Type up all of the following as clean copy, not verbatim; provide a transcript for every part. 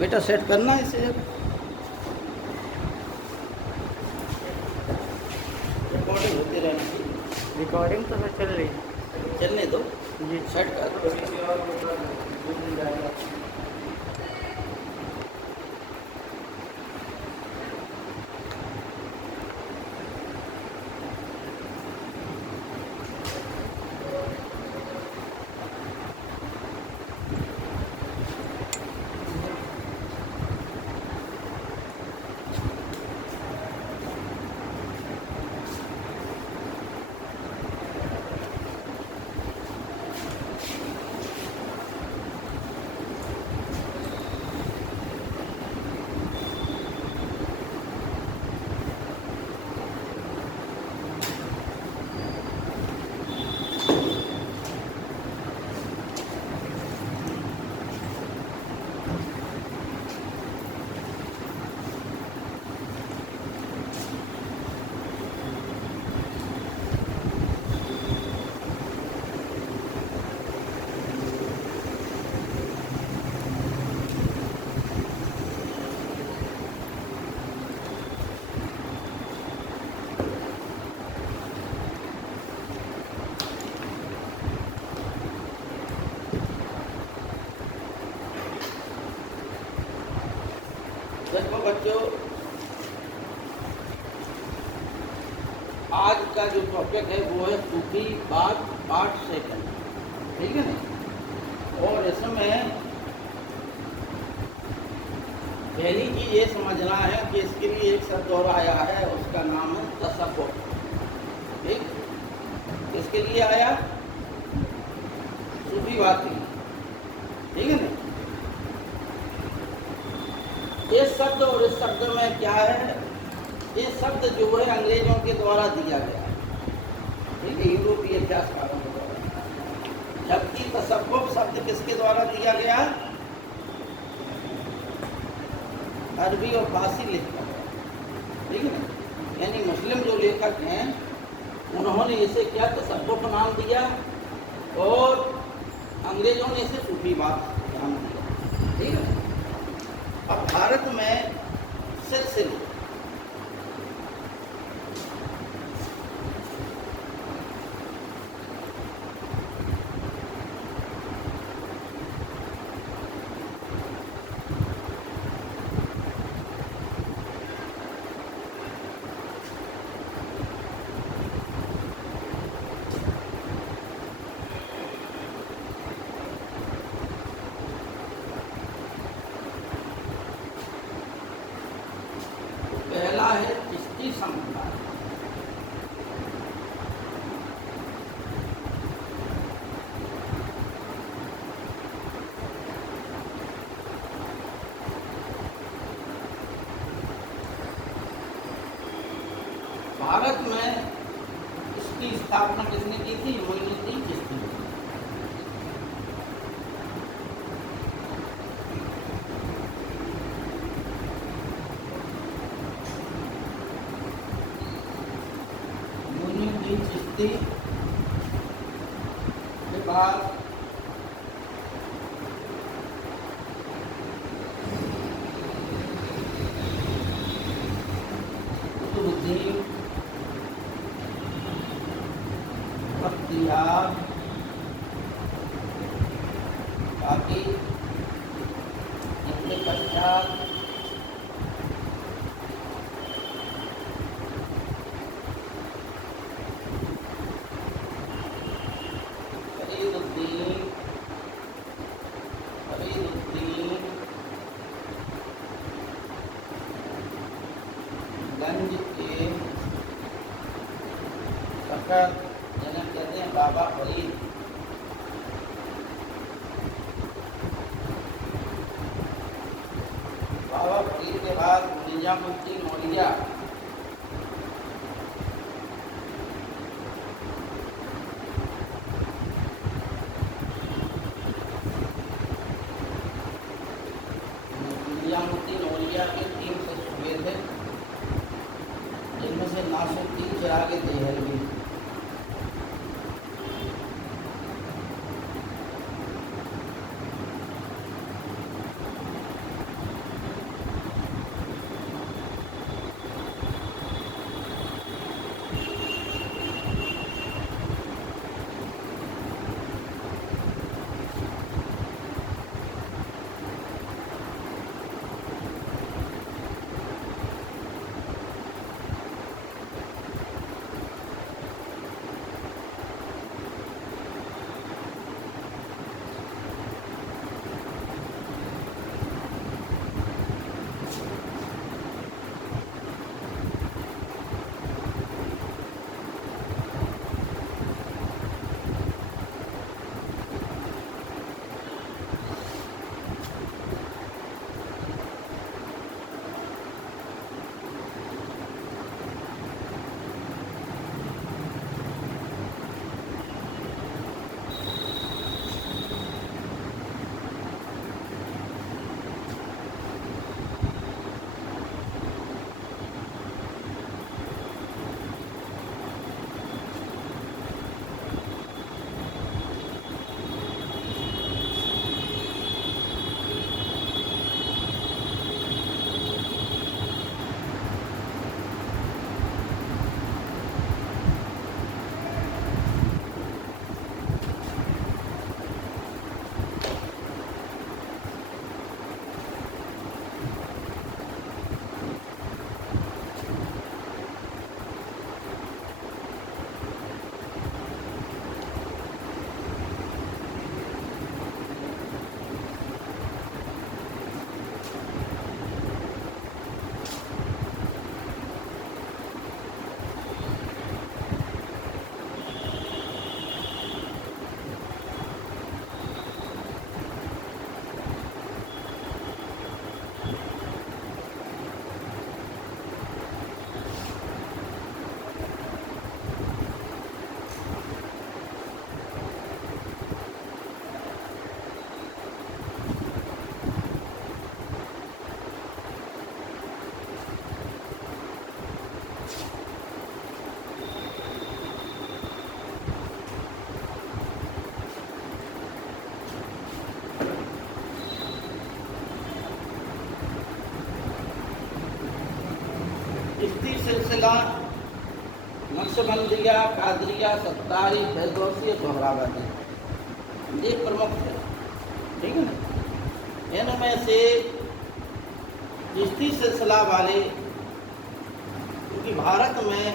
बेटा सेट करना है इसे। रिकॉर्डिंग होती रहना चाहिए। रिकॉर्डिंग तो सर चल रही है। चलने दो, जी सेट कर दो। देखो बच्चों, आज का जो टॉपिक है वो है सूफी बात पार्ट 2, ठीक है ना। और इसमें पहली चीज ये समझना है कि इसके लिए एक शब्द और आया है, उसका नाम है तसव्वुफ। ठीक, इसके लिए आया सूफी बाती, ठीक है ना। ये शब्द और इस शब्द में क्या है, ये शब्द जो है अंग्रेजों के द्वारा दिया गया है, ठीक है, यूरोपीय इतिहासकारों के द्वारा। जबकि तसव्वुफ शब्द किसके द्वारा दिया गया? अरबी और फारसी लेखक, ठीक है ना। यानी मुस्लिम जो लेखक हैं उन्होंने इसे क्या तसव्वुफ नाम दिया और अंग्रेजों ने इसे सूफी बात नाम दिया, ठीक है। अब भारत में सिलसिले पहला है चिश्ती संप्रदाय। भारत में इसकी स्थापना किसने की थी? मोइनुद्दीन चिश्ती ने। मोइनुद्दीन चिश्ती के बाद कुतुबुद्दीन बख्तियार, बाकी इनके पश्चात फरीदुद्दीन गंज के फकत, जिन्हें कहते हैं बाबा फरीद। बाबा फरीद के बाद निजामुद्दीन औलिया, निजामुद्दीन औलिया के 3 शिष्य हुए थे, जिनमें से नासिरुद्दीन चिराग देहलवी। सिलसिला नक्शबंदिया, कादरिया, सत्तारी, फैज़ौसी, सोहरावर्दी, ये प्रमुख है। ठीक है ना। इनमें से चिश्ती सिलसिला वाले, क्योंकि भारत में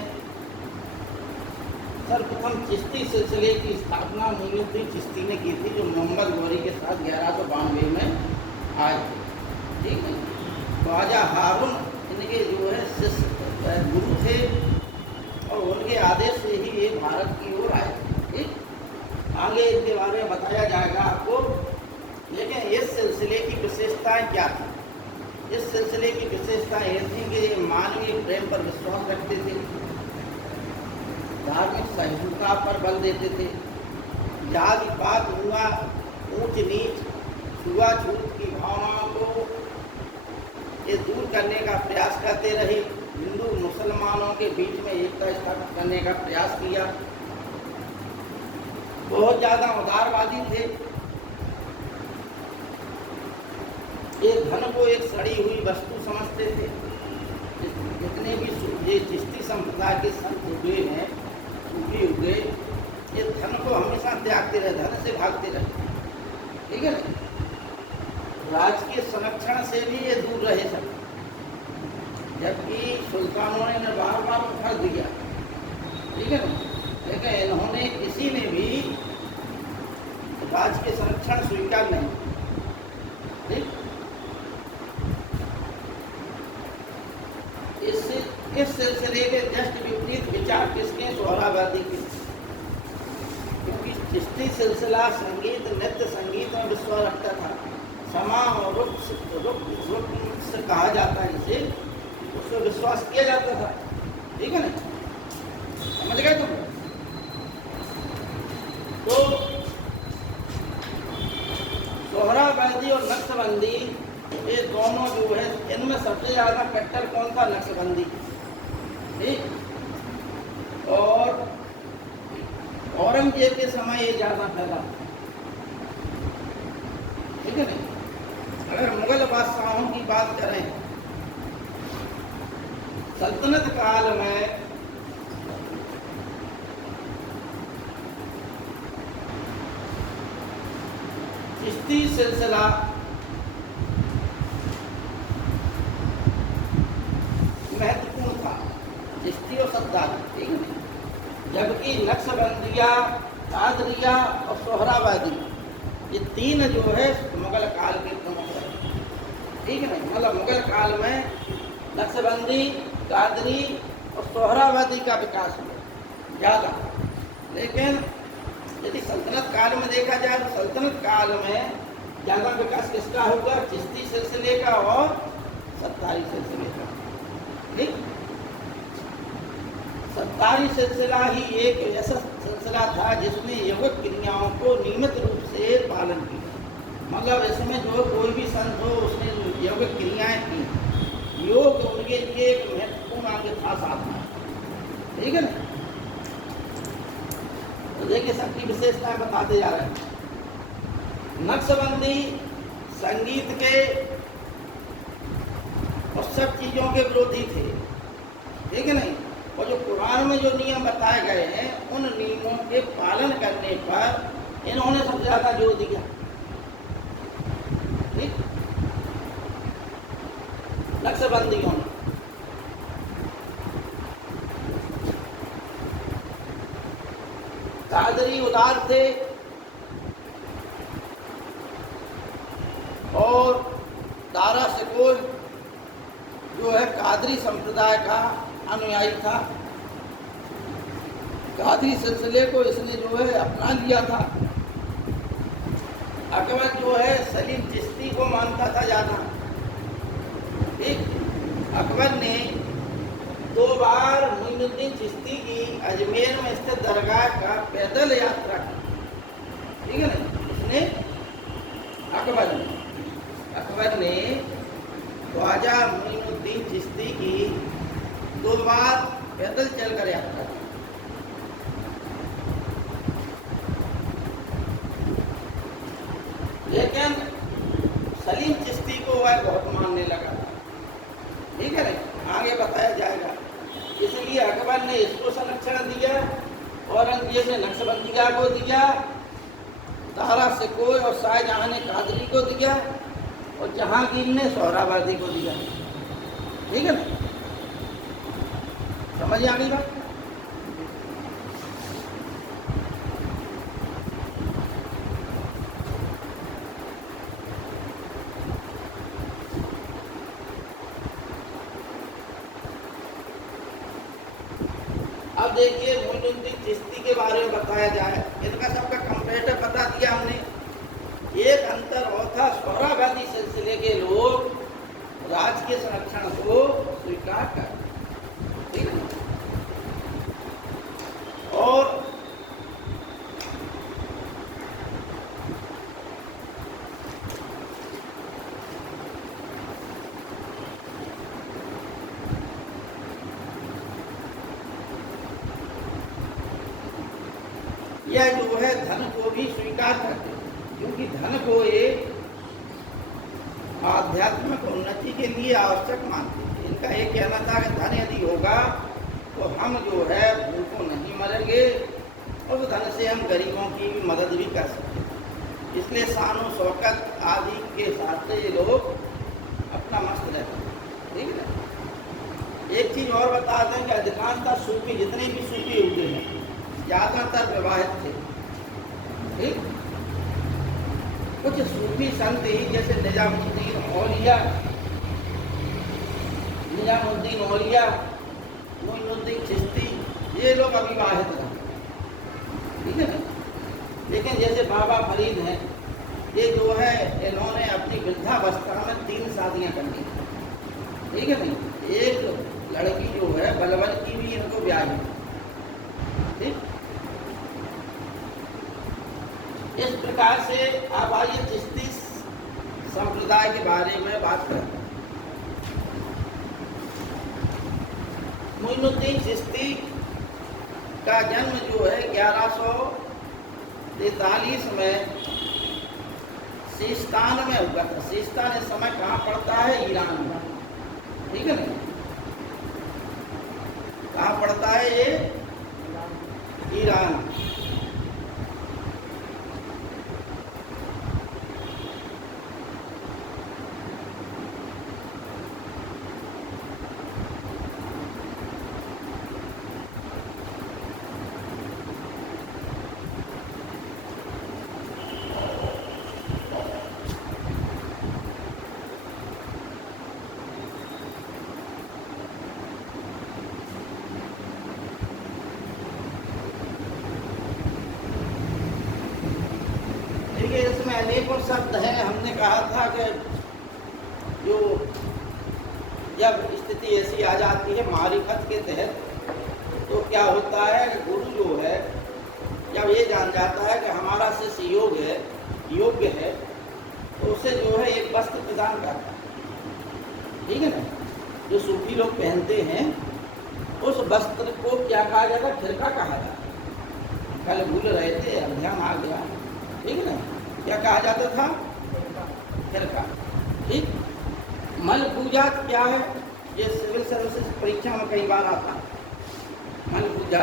सर्वप्रथम चिश्ती सिलसिले की स्थापना मोइनुद्दीन चिश्ती ने की थी, जो मोहम्मद गौरी के साथ 1192 में आए थे। ठीक है। ख्वाजा हारून इनके जो है शिष्य गुरु थे और उनके आदेश से ही ये भारत की ओर आए। ठीक, आगे इनके बारे में बताया जाएगा आपको। लेकिन इस सिलसिले की विशेषताएं क्या थी? इस सिलसिले की विशेषताएं ये थी कि ये मानवीय प्रेम पर विश्वास रखते थे, धार्मिक सहिष्णुता पर बल देते थे, जाति पात हुआ ऊंच नीच छुआछूत की भावनाओं को ये दूर करने का प्रयास करते रहे, हिंदू मुसलमानों के बीच में एकता स्थापित करने का प्रयास किया, बहुत ज़्यादा उदारवादी थे, एक धन को एक सड़ी हुई वस्तु समझते थे। जितने भी ये चिश्ती संप्रदाय के संत हुए हैं, सूफी हुए, ये धन को हमेशा त्यागते रहे, धन से भागते रहे। ठीक है ना। राजकीय संरक्षण से भी ये दूर रहे सब, जबकि सुल्तानों ने बार बार उठा दिया। ठीक है ना। लेकिन इन्होंने किसी ने भी राजकीय संरक्षण स्वीकार नहीं। ठीक, इस सिलसिले के जस्ट विपरीत विचार किसके? सोहरावर्दी के। क्योंकि चिश्ती सिलसिला संगीत, नृत्य संगीत में विश्वास रखता था। समा और रुख से कहा जाता है इसे, उसमें विश्वास किया जाता था। ठीक है ना, समझ गए तुम? तो सोहरावर्दी और नक्शबंदी ये दोनों जो है, इनमें सबसे ज़्यादा कट्टर कौन था? नक्शबंदी। ठीक, और औरंगजेब के समय ये ज़्यादा फैला। ठीक है नहीं। अगर मुगल बादशाहों की बात करें, सल्तनत काल में चिश्ती सिलसिला महत्वपूर्ण था, चिश्ती और सत्तारी। ठीक है, जबकि नक्शबंदिया, कादरिया और सोहरावर्दी ये तीन जो है मुगल काल के प्रमुख है। ठीक है ना। मतलब मुगल काल में नक्शबंदी, कादरी और सोहरावर्दी का विकास हुआ ज़्यादा। लेकिन यदि सल्तनत काल में देखा जाए तो सल्तनत काल में ज़्यादा विकास किसका हुआ? चिश्ती सिलसिले का और सत्तारी सिलसिले का। ठीक, सत्तारी सिलसिला ही एक ऐसा सिलसिला था जिसने योगिक क्रियाओं को नियमित रूप से पालन किया। मतलब इसमें जो कोई भी संत हो उसने योगिक क्रियाएं की, योग उनके लिए एक महत्वपूर्ण आगे था साधना। ठीक है ना। तो देखिए सबकी विशेषताएं बताते जा रहे हैं। नक्शबंदी संगीत के और सब चीज़ों के विरोधी थे। ठीक है नहीं। और जो कुरान में जो नियम बताए गए हैं उन नियमों के पालन करने पर इन्होंने सबसे ज़्यादा जोर दिया। ठीक, नक्शबंदियों ने। कादरी उदार थे और दारा शिकोह जो है कादरी संप्रदाय का अनुयायी था। कादरी सिलसिले को इसने जो है अपना लिया था। अकबर जो है सलीम चिश्ती को मानता था ज़्यादा। ठीक, अकबर ने 2 बार मोइनुद्दीन चिश्ती की अजमेर में स्थित दरगाह का पैदल यात्रा की। ठीक है ना। इसने अकबर ने ख्वाजा मोइनुद्दीन चिश्ती की 2 बार पैदल चलकर यात्रा की। लेकिन सलीम चिश्ती को वह बहुत मानने लगा। ठीक है ना, आगे बताया जाएगा। जहांगीर अकबर ने इसको संरक्षण दिया, औरंगजेब ने नक्शबंदिया को दिया, दारा सिकोय और शाहजहां ने कादरी को दिया, और जहांगीर ने सोहरावर्दी को दिया। ठीक है ना, समझ आ गई बात? अब देखिए मोइनुद्दीन चिश्ती के बारे में बताया जाए। इनका सबका कंपेरेटिव बता दिया हमने। एक अंतर और था, सोहरावर्दी सिलसिले के लोग राजकीय संरक्षण को स्वीकार कर, ठीक है, और यह जो है धन को भी स्वीकार करते, क्योंकि धन को एक आध्यात्मिक उन्नति के लिए आवश्यक मानते थे। इनका एक कहना था कि धन यदि होगा तो हम जो है भूखों नहीं मरेंगे, और उस धन से हम गरीबों की भी मदद भी कर सकते हैं। इसलिए शान शौकत आदि के साथ ये लोग अपना मस्त रहते हैं। ठीक है। एक चीज़ और बता दें कि अधिकांशतः सूफी, जितने भी सूफी हुए हैं, ज़्यादातर विवाहित थे। ठीक, कुछ सूफी संत ही जैसे निजामुद्दीन औलिया, मोइनुद्दीन चिश्ती, ये लोग अविवाहित हैं। ठीक है ना, लेकिन जैसे बाबा फरीद हैं, ये जो है इन्होंने अपनी वृद्धावस्था में 3 शादियां कर ली। ठीक है नहीं, एक लड़की जो है बलबल की भी इनको ब्याह है। ठीक, इस प्रकार से आप आइए चिश्ती संप्रदाय के बारे में बात करें। मोइनुद्दीन चिश्ती का जन्म जो है 1143 में सिस्तान में हुआ था। सिस्तान इस समय कहाँ पड़ता है? ईरान में। ठीक है ना, कहाँ पड़ता है ये? ईरान। इसमें अनेकों शब्द हैं। हमने कहा था कि जो जब स्थिति ऐसी आ जाती है मारिफत के तहत, तो क्या होता है कि गुरु जो है जब ये जान जाता है कि हमारा शिष्य योग्य है, तो उसे जो है एक वस्त्र प्रदान करता है। ठीक है ना, जो सूफी लोग पहनते हैं, उस वस्त्र को क्या कहा जाता है? खिरका कहा जाता है। कल भूल रहे थे, अब ध्यान आ गया। ठीक है ना, क्या कहा जाता था? खिरका। ठीक, मल पूजा क्या है? ये सिविल सर्विसेज परीक्षा में कई बार आता है, मल पूजा।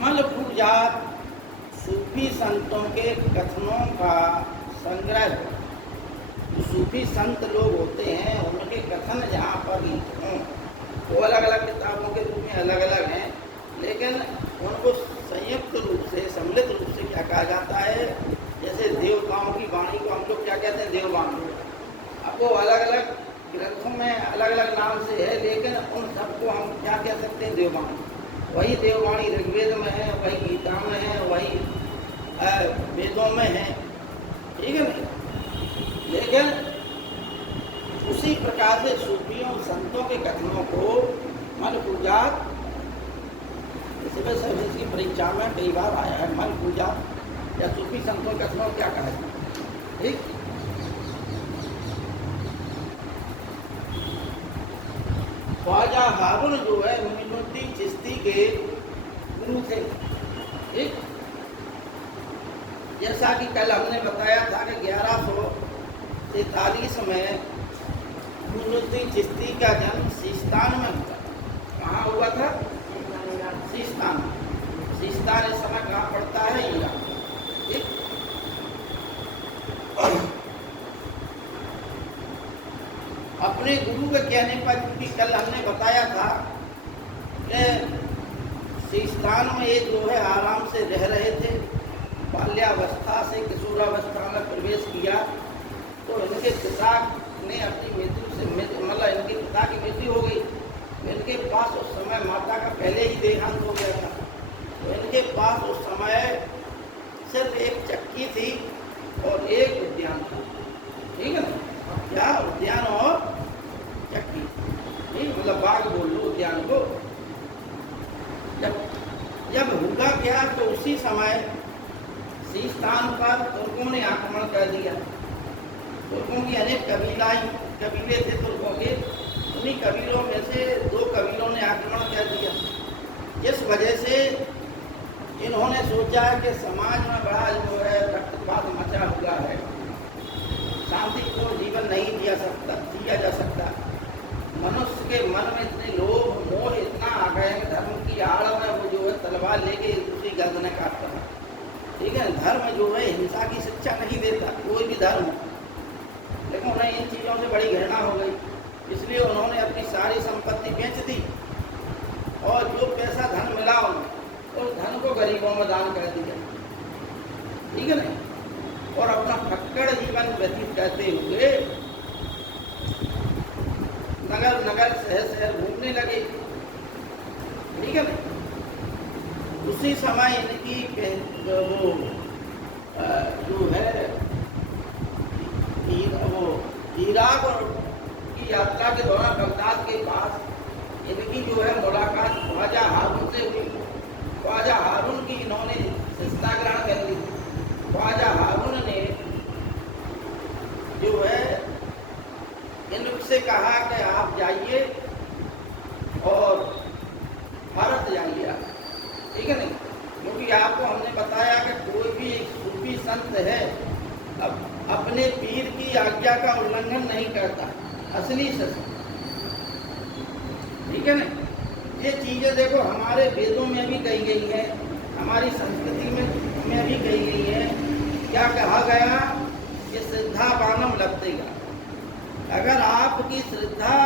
मल पूजा सूफी संतों के कथनों का संग्रह। जो सूफी संत लोग होते हैं उनके कथन जहाँ पर लिखे हों, वो अलग अलग किताबों के रूप में अलग अलग हैं, लेकिन उनको संयुक्त रूप से, सम्मिलित रूप से क्या कहा जाता है? जैसे देवताओं की वाणी को हम लोग क्या कहते हैं? देववाणी। अब वो अलग अलग ग्रंथों में अलग अलग नाम से है, लेकिन उन सबको हम क्या कह सकते हैं? देववाणी। वही देववाणी ऋग्वेद में है, वही गीता में है, वही वेदों में है। ठीक है ना, लेकिन उसी प्रकार से सूफियों संतों के कथनों को मन पूजा, सिविल सर्विस की परीक्षा में कई बार आया है, मन पूजा या सूफी संतों के कथनों क्या कहा जाए? ठीक, ख्वाजा हारून जो है के गुरु थे। ठीक, जैसा कि कल हमने बताया था कि 1143 में नूरुद्दीन चिश्ती का जन्म सीस्तान में हुआ। कहाँ हुआ था? सीस्तान। सीस्तान इस समय कहाँ पड़ता है? ईरान। ठीक, अपने गुरु के कहने पर, क्योंकि कल हमने बताया था कि सीस्तान में ये जो है आराम से रह रहे थे, बाल्यावस्था से किशोरावस्था में प्रवेश किया, तो इनके पिता ने अपनी मृत्यु से मतलब इनके पिता की मृत्यु हो गई। इनके पास उस समय माता का पहले ही देहांत हो गया था। तो इनके पास उस समय सिर्फ एक चक्की थी और एक उद्यान था। ठीक है ना? क्या उद्यान और चक्की, ठीक, मतलब बाग बोल लो उद्यान को। जब हुआ क्या, तो उसी समय सीस्तान पर तुर्कों ने आक्रमण कर दिया। तुर्कों की अनेक कबीले थे तुर्कों के, उन्हीं कबीलों में से 2 कबीलों ने आक्रमण कर दिया। इस वजह से इन्होंने सोचा कि समाज में बड़ा जो है रक्तपात मचा हुआ है, शांतिपूर्ण जीवन नहीं जिया जा सकता। मनुष्य के मन में इतने लोभ मोह इतना आ गए हैं, धर्म की आड़ में वो जो है तलवार लेके दूसरी गर्दनें काटता है। ठीक है, धर्म जो है हिंसा की शिक्षा नहीं देता, कोई भी धर्म, लेकिन उन्हें इन चीज़ों से बड़ी घृणा हो गई। इसलिए उन्होंने अपनी सारी संपत्ति बेच दी और जो पैसा धन मिला उन्हें, उस धन को गरीबों में दान कर दिया। ठीक है ना? और अपना फक्कड़ जीवन व्यतीत करते हुए नगर नगर शहर शहर घूमने लगे। ठीक है ना? उसी समय इनकी वो जो है वो इराक और की यात्रा के दौरान बगदाद के पास इनकी जो है मुलाकात ख्वाजा हारून से हुई। ख्वाजा हारून की इन्होंने शिष्टा ग्रहण कर ली। ख्वाजा हारून ने जो है इनसे कहा कि आप जाइए और भारत जाइए आप। ठीक है नहीं? क्योंकि आपको हमने बताया कि कोई भी एक सूफी संत है अब अपने पीर की आज्ञा का उल्लंघन नहीं करता, असली सच। ठीक है ना? ये चीज़ें देखो हमारे वेदों में भी कही गई है, हमारी संस्कृति में भी कही गई है। क्या कहा गया कि श्रद्धा बानम लपटेगा। अगर आपकी श्रद्धा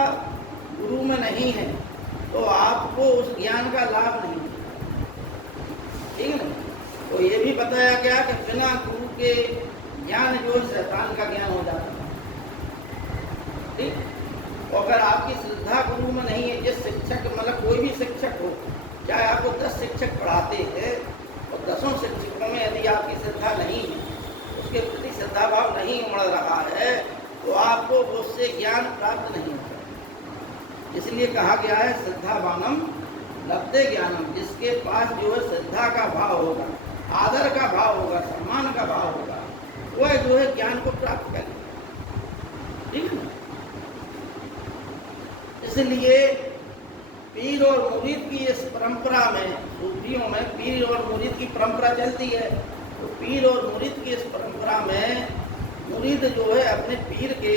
गुरु में नहीं है तो आपको उस ज्ञान का लाभ नहीं है। ठीक है ना? तो ये भी बताया गया कि बिना गुरु के ज्ञान जो शैतान का ज्ञान हो जाता है। ठीक, तो अगर आपकी श्रद्धा गुरु में नहीं है, जिस शिक्षक मतलब कोई भी शिक्षक हो, चाहे आपको 10 शिक्षक पढ़ाते हैं और 10 शिक्षकों में यदि आपकी श्रद्धा नहीं है, उसके प्रति श्रद्धा भाव नहीं उमड़ रहा है, तो आपको उससे ज्ञान प्राप्त नहीं होता। इसलिए कहा गया है श्रद्धावानम लब्धे ज्ञानम। जिसके पास जो है श्रद्धा का भाव होगा, आदर का भाव होगा, सम्मान का भाव होगा, वह जो है ज्ञान को प्राप्त करेगा। ठीक है ना? इसलिए पीर और मुरीद की इस परंपरा में, सूफियों में पीर और मुरीद की परंपरा चलती है। तो पीर और मुरीद की इस परंपरा में मुरीद जो है अपने पीर के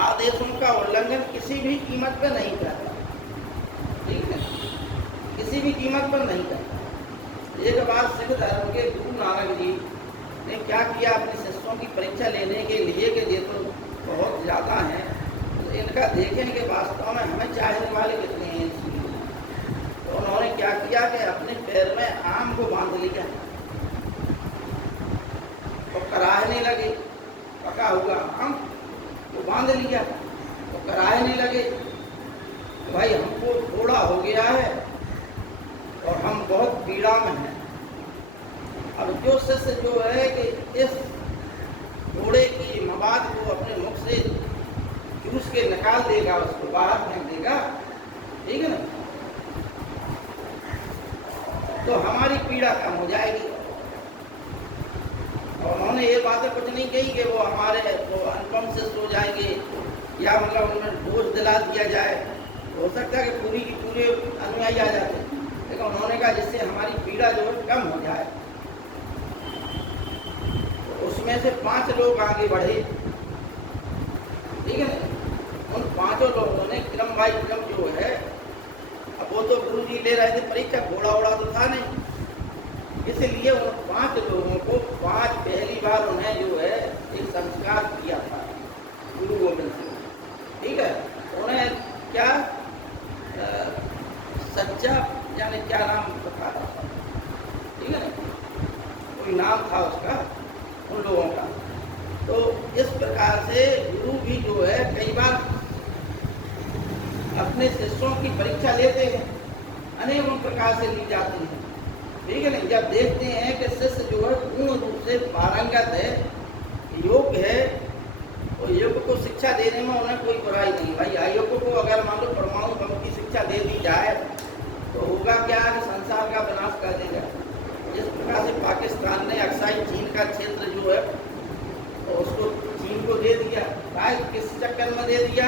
आदेशों का उल्लंघन किसी भी कीमत पर नहीं करता। ठीक है? किसी भी कीमत पर नहीं करता। एक बार सिख धर्म के गुरु नानक जी ने क्या किया, अपने शिष्यों की परीक्षा लेने के लिए कि ये तो बहुत ज़्यादा हैं, तो इनका देखें कि वास्तव में हमें चाहने वाले कितने हैं। तो उन्होंने क्या किया कि अपने पैर में आम को बांध लिया और कराहने लगे। पका हुआ आम तो बांध लिया तो कराहने लगे, भाई हमको थोड़ा हो गया है और हम बहुत पीड़ा में हैं। अब जो शिष्य जो है कि इस घोड़े की मवाद को अपने मुख से चूस के निकाल देगा, उसको बाहर फेंक देगा, ठीक है ना, तो हमारी पीड़ा कम हो जाएगी। और उन्होंने ये बातें कुछ नहीं कही कि वो हमारे तो अनुपम शिष्य हो जाएंगे या मतलब उन्हें बोझ दिला दिया जाए। हो सकता है कि पूरी की पूरे अनुयायी आ जाते, लेकिन उन्होंने कहा जिससे हमारी पीड़ा जो है कम हो जाए। तो उसमें से 5 लोग आगे बढ़े, ठीक है ना। उन 5 लोगों ने क्रम बाई क्रम जो है, अब वो तो गुरु जी ले रहे थे परीक्षा, घोड़ा ओड़ा तो था नहीं, इसलिए उन 5 लोगों को 5 पहली बार उन्हें जो है एक संस्कार किया था गुरु गोविंद सिंह, ठीक है। उन्हें क्या सच्चा यानी क्या नाम रखा था, ठीक है ना, कोई नाम था उसका उन लोगों का। तो इस प्रकार से गुरु भी जो है कई बार अपने शिष्यों की परीक्षा लेते हैं, अनेक प्रकार से ली जाती है, ठीक है ना। जब देखते हैं कि शिष्य जो है पूर्ण रूप से पारंगत है, योग्य है, और योग्य को शिक्षा देने में उन्हें कोई बुराई नहीं। भाई अयोग्य को अगर मान लो परमाणु बम की शिक्षा दे दी जाए तो होगा क्या कि संसार का विनाश कर देगा। जिस प्रकार से पाकिस्तान ने अक्साई चीन का क्षेत्र जो है तो उसको चीन को दे दिया, भाई किस चक्कर में दे दिया,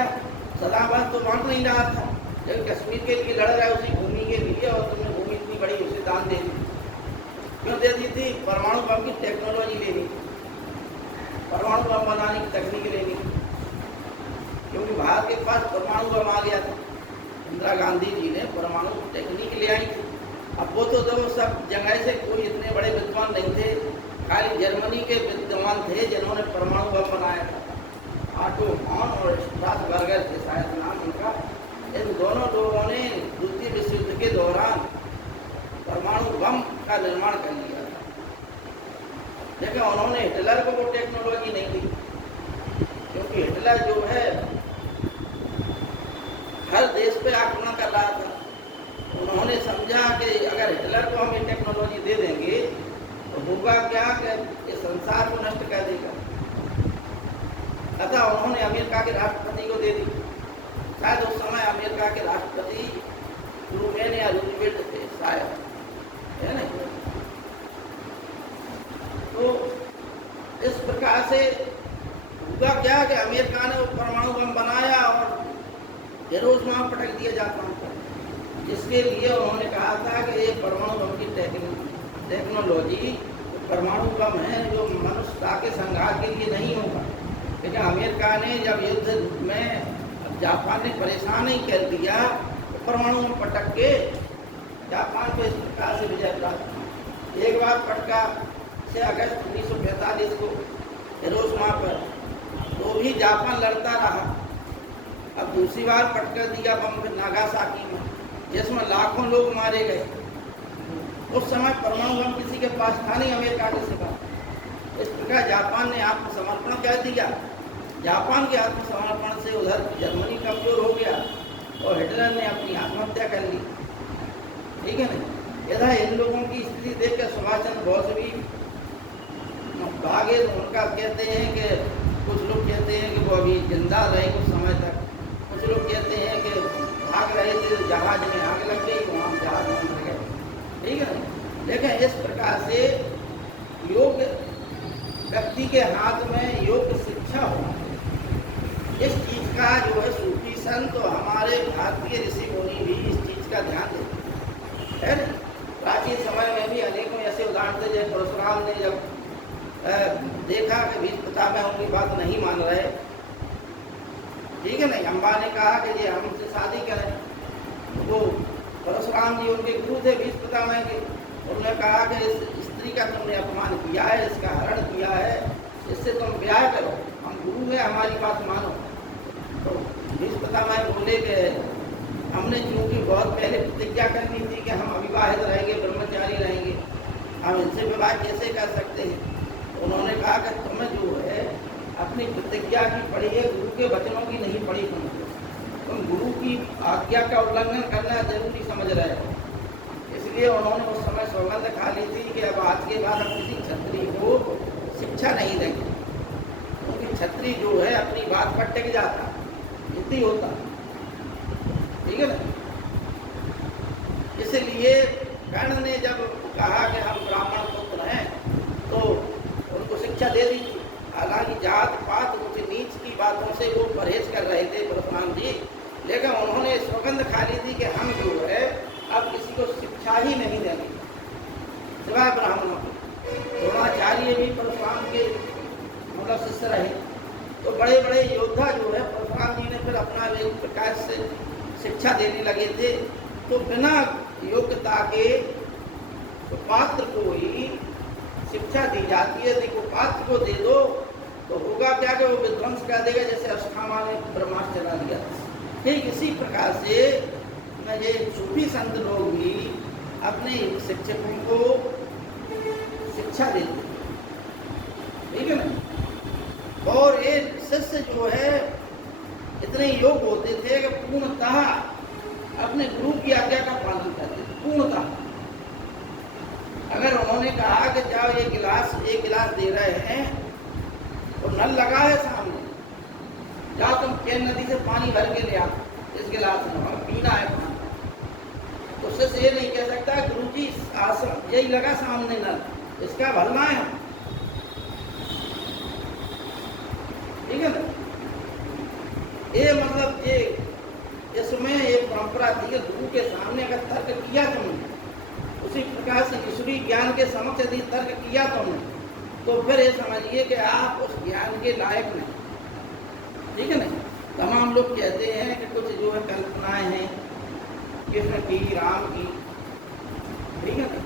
सदाबहार तो बांट नहीं रहा था, जब कश्मीर के लिए लड़ रहा है उसी भूमि के लिए, और तुमने भूमि इतनी बड़ी उसे दान दे दी। क्यों दे दी थी? परमाणु बम की टेक्नोलॉजी लेनी, परमाणु बम बनाने की तकनीक लेनी, क्योंकि भारत के पास परमाणु बम आ गया था। इंदिरा गांधी जी ने परमाणु टेक्निक ले आई थी। अब वो तो सब जगह से कोई इतने बड़े विद्वान नहीं थे, खाली जर्मनी के विद्वान थे जिन्होंने परमाणु बम बनाया था। ऑटो हॉर्न और स्ट्रासबर्गर थे शायद नाम उनका। इन दोनों लोगों ने द्वितीय विश्व युद्ध के दौरान परमाणु बम का निर्माण कर लिया था, लेकिन उन्होंने हिटलर को वो टेक्नोलॉजी नहीं दी, क्योंकि हिटलर जो है हर देश पे आक्रमण कर रहा था। उन्होंने समझा कि अगर हिटलर को हम ये टेक्नोलॉजी दे देंगे तो होगा क्या कि ये संसार को नष्ट कर देगा। अतः उन्होंने अमेरिका के राष्ट्रपति को दे दी। शायद उस समय अमेरिका के राष्ट्रपति ट्रूमैन या रूजवेल्ट थे शायद, है ना। तो इस प्रकार से होगा क्या कि अमेरिका ने वो परमाणु बम बनाया और हिरोशिमा पटक दिया जापान को, जिसके लिए उन्होंने कहा था कि ये परमाणु बम की टेक्नोलॉजी परमाणु बम है जो मनुष्यता के संहार के लिए नहीं होगा। लेकिन अमेरिका ने जब युद्ध में जापान ने परेशान ही कर दिया तो परमाणु बम पटक के जापान को इस प्रकार से विजय प्राप्त। एक बार पटका 6 अगस्त 1945 को हिरोशिमा पर, तो भी जापान लड़ता रहा। अब दूसरी बार पटकर दिया बम नागासाकी में, जिसमें लाखों लोग मारे गए। उस समय परमाणु बम किसी के पास था नहीं अमेरिका के सिवा। इस प्रकार जापान ने आत्मसमर्पण कर दिया। जापान के आत्मसमर्पण से उधर जर्मनी कमजोर हो गया और हिटलर ने अपनी आत्महत्या कर ली, ठीक है ना। यदा इन लोगों की स्थिति देखकर सुभाष चंद्र बोस भी भागे। तो उनका कहते हैं कि कुछ लोग कहते हैं कि वो अभी जिंदा रहे कुछ समय तक, कुछ लोग कहते हैं कि भाग रहे थे तो जहाज में आग लग गई, वहाँ जहाज में मर गए, ठीक है ना। लेकिन इस प्रकार से योग व्यक्ति के हाथ में योग शिक्षा हो, इस चीज़ का जो है सूफी संत तो हमारे भारतीय ऋषि मुनि भी इस चीज़ का ध्यान देते हैं। प्राचीन समय में भी अनेकों ऐसे उदाहरण थे, जैसे परशुराम ने जब देखा कि भीष्म पितामह उनकी बात नहीं मान रहे, ठीक है ना, अम्बा ने कहा कि ये हमसे शादी करें। वो परशुराम जी उनके गुरु थे भीष्म पितामह के, उन्होंने कहा कि इस स्त्री का तुमने अपमान किया है, इसका हरण किया है, इससे तुम ब्याह करो, हम गुरु हैं, हमारी बात मानो। तो भीष्म पितामह बोले कि हमने क्योंकि बहुत पहले प्रतिज्ञा करनी थी कि हम अविवाहित रहेंगे, ब्रह्मचारी रहेंगे, हम इनसे विवाह कैसे कर सकते हैं। उन्होंने कहा कि तुम्हें जो है अपनी प्रतिज्ञा की पड़ी है, गुरु के वचनों की नहीं पड़ी। तुम गुरु की आज्ञा का उल्लंघन करना जरूरी समझ रहे हो। इसलिए उन्होंने उस समय सौगंध खा ली थी कि अब आज के बाद हम किसी क्षत्रिय को शिक्षा नहीं देंगे, क्योंकि क्षत्रिय जो है अपनी बात पर टिक जाता, इतनी होता, ठीक है ना। इसलिए कर्ण ने जब कहा कि हम ब्राह्मण पुत्र हैं तो उनको शिक्षा दे दी। हालांकि जात पात ऊंच नीच की बातों से वो परहेज कर रहे थे परशुराम जी, लेकिन उन्होंने सौगंध खा ली थी कि हम जो है अब किसी को शिक्षा शिक्षा ही नहीं देंगे सिवाय ब्राह्मणों को। द्रोणाचार्य भी परशुराम के मतलब शिष्य रहे। तो बड़े बड़े योद्धा जो है परशुराम जी ने फिर अपना एक प्रकार से शिक्षा देने लगे थे। तो बिना योग्यता के तो पात्र को ही शिक्षा दी जाती है। देखो पात्र को दे दो तो होगा क्या कि वो विध्वंस कर देगा, जैसे अष्टामा ने ब्रह्मास्त्र चला दिया। ठीक इसी प्रकार से ये सूफी संत लोग भी अपने शिक्षकों को शिक्षा देते, ठीक है ना। और ये शिष्य जो है इतने योग्य होते थे कि पूर्णतः अपने गुरु की आज्ञा का पालन करते थे, पूर्णतः। अगर उन्होंने कहा कि जाओ एक गिलास दे रहे हैं और नल लगा है सामने, जाओ तुम केन नदी से पानी भर के ले आओ, इस गिलास में हमें पीना है पानी। तो शिष्य ये नहीं कह सकता गुरु जी आश्रम यही लगा सामने नल, इसका भरना है, ठीक है ना। ये मतलब ये इसमें एक परंपरा थी कि गुरु के सामने अगर तर्क किया तुमने, उसी प्रकार से ईश्वरीय ज्ञान के समक्ष यदि तर्क किया तुमने, तो फिर ये समझिए कि आप उस ज्ञान के लायक नहीं, ठीक है ना। तमाम लोग कहते हैं कि कुछ जो है कल्पनाएं हैं कृष्ण की, राम की, ठीक है ना,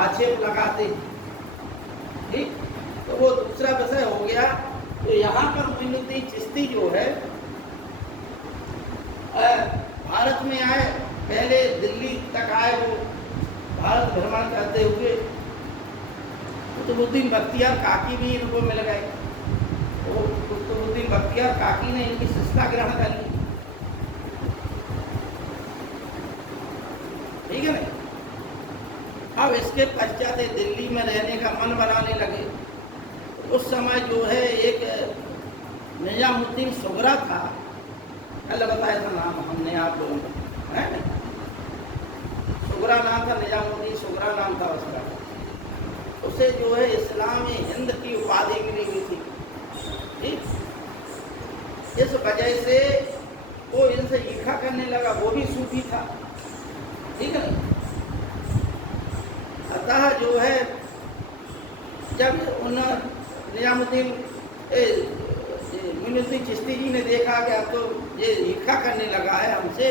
आक्षेप लगाते, ठीक। तो वो दूसरा विषय हो गया। तो यहाँ पर मोइनुद्दीन चिश्ती जो है भारत में आए, पहले दिल्ली तक आए, वो भारत भ्रमण करते हुए कुतुबुद्दीन बख्तियार काकी भी इनको मिल गए। तो कुतुबुद्दीन बख्तियार काकी ने इनकी शिष्यता ग्रहण कर ली, ठीक है ना। अब इसके पश्चात दिल्ली में रहने का मन बनाने लगे। उस समय जो है एक निजामुद्दीन सुगरा था, कल बताया था नाम हमने आप लोगों को, है ना। सुगरा नाम था, निजामुद्दीन सुगरा नाम था उसका। उसे जो है इस्लामी हिंद की उपाधि मिली हुई थी, ठीक। इस वजह से वो इनसे ईर्ष्या करने लगा, वो भी सूफी था, ठीक है। अतः जो है जब उन निजामुद्दीन मोइनुद्दीन चिश्ती जी ने देखा कि अब तो ये ईर्ष्या करने लगा है हमसे,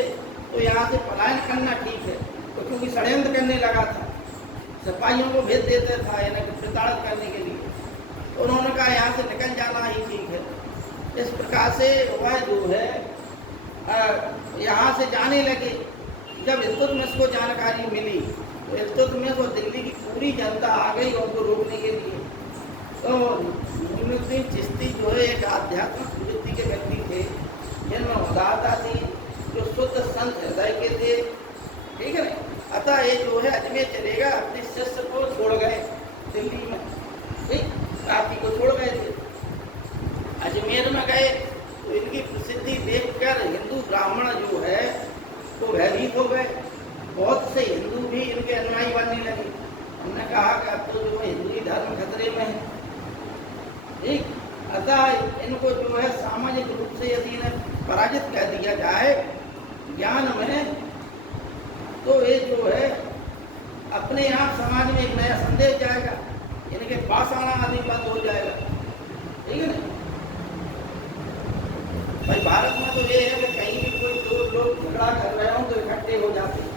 तो यहाँ से पलायन करना ठीक है। तो क्योंकि षड्यंत्र करने लगा था, सिपाहियों को भेज देता था इन्हें प्रताड़ित करने के लिए, तो उन्होंने कहा यहाँ से निकल जाना ही ठीक है। इस प्रकार से वह जो है यहाँ से जाने लगे। जब इल्तुतमिश को जानकारी मिली तो इल्तुतमिश और दिल्ली की पूरी जनता आ गई उनको रोकने के लिए। तो मोइनुद्दीन चिश्ती जो है एक आध्यात्मिक वृत्ति के व्यक्ति थे, जिनमें उदारता थी, जो शुद्ध संत हृदय के थे, ठीक है ना। अतः ये जो है अजमेर चलेगा, अपने शिष्य को छोड़ गए दिल्ली में, ठीक, काकी को छोड़ गए थे। अजमेर में गए तो इनकी प्रसिद्धि देखकर हिंदू ब्राह्मण जो है तो भयभीत हो गए। बहुत से हिंदू भी इनके अनुयायी बनने लगे। हमने कहा कि अब तो जो है हिंदू धर्म खतरे में है, ठीक। अतः इनको जो है सामाजिक रूप से यदि इन्हें पराजित कर दिया जाए ज्ञान में, तो ये जो है अपने आप समाज में एक नया संदेश जाएगा, इनके पास आना आदि बंद हो जाएगा, ठीक है ना। भाई भारत में तो ये है कि कहीं भी कोई दो लोग झगड़ा कर रहे हो तो इकट्ठे हो जाते हैं।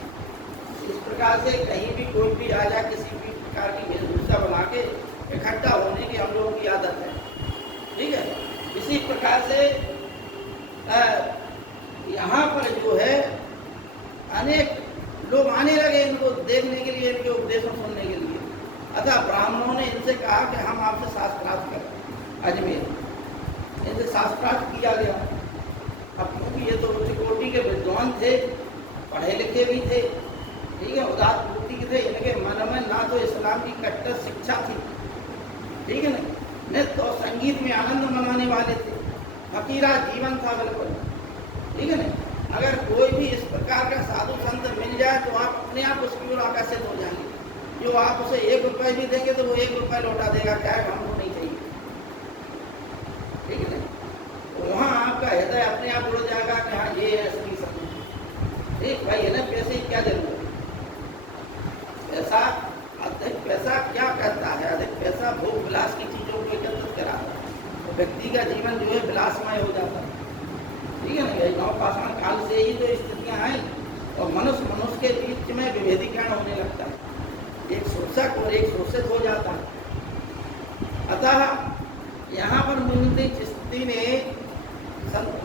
इस प्रकार से कहीं भी कोई भी आ जाए, किसी भी प्रकार की वेशभूषा बना के इकट्ठा होने की हम लोगों की आदत है, ठीक है। इसी प्रकार से यहाँ पर जो है अनेक लोग आने लगे इनको देखने के लिए, इनके उपदेशों सुनने के लिए। अतः ब्राह्मणों ने इनसे कहा कि हम आपसे शास्त्रार्थ करें। अजमेर इनसे शास्त्रार्थ किया गया। अब क्योंकि ये तो उच्च कोटि के विद्वान थे, पढ़े लिखे भी थे, ठीक है, उदार बुद्धि के थे, इनके मन में ना तो इस्लाम की कट्टर शिक्षा थी, ठीक है ना, नृत्य और संगीत में आनंद मनाने वाले थे, फकीरा जीवन था बिल्कुल, ठीक है ना। अगर कोई भी इस प्रकार का साधु संत मिल जाए तो आप अपने आप उसकी ओर आकर्षित हो जाएंगे। जो आप उसे 1 रुपये भी देंगे तो वो 1 रुपये लौटा देगा, क्या है हमको नहीं चाहिए, ठीक है ना। तो वहाँ आपका हृदय अपने आप जुड़ जाएगा कि हाँ ये है असली संत, ठीक भाई, है ना, पैसे की क्या जरूरत है, व्यक्ति का जीवन जो है विलासमय हो जाता है। ठीक है ना, यही नवपाषाण काल से ही तो स्थितियाँ आई और मनुष्य के बीच में विभेदीकरण होने लगता है, एक शोषक और एक शोषित हो जाता है। अतः यहाँ पर मोइनुद्दीन चिश्ती ने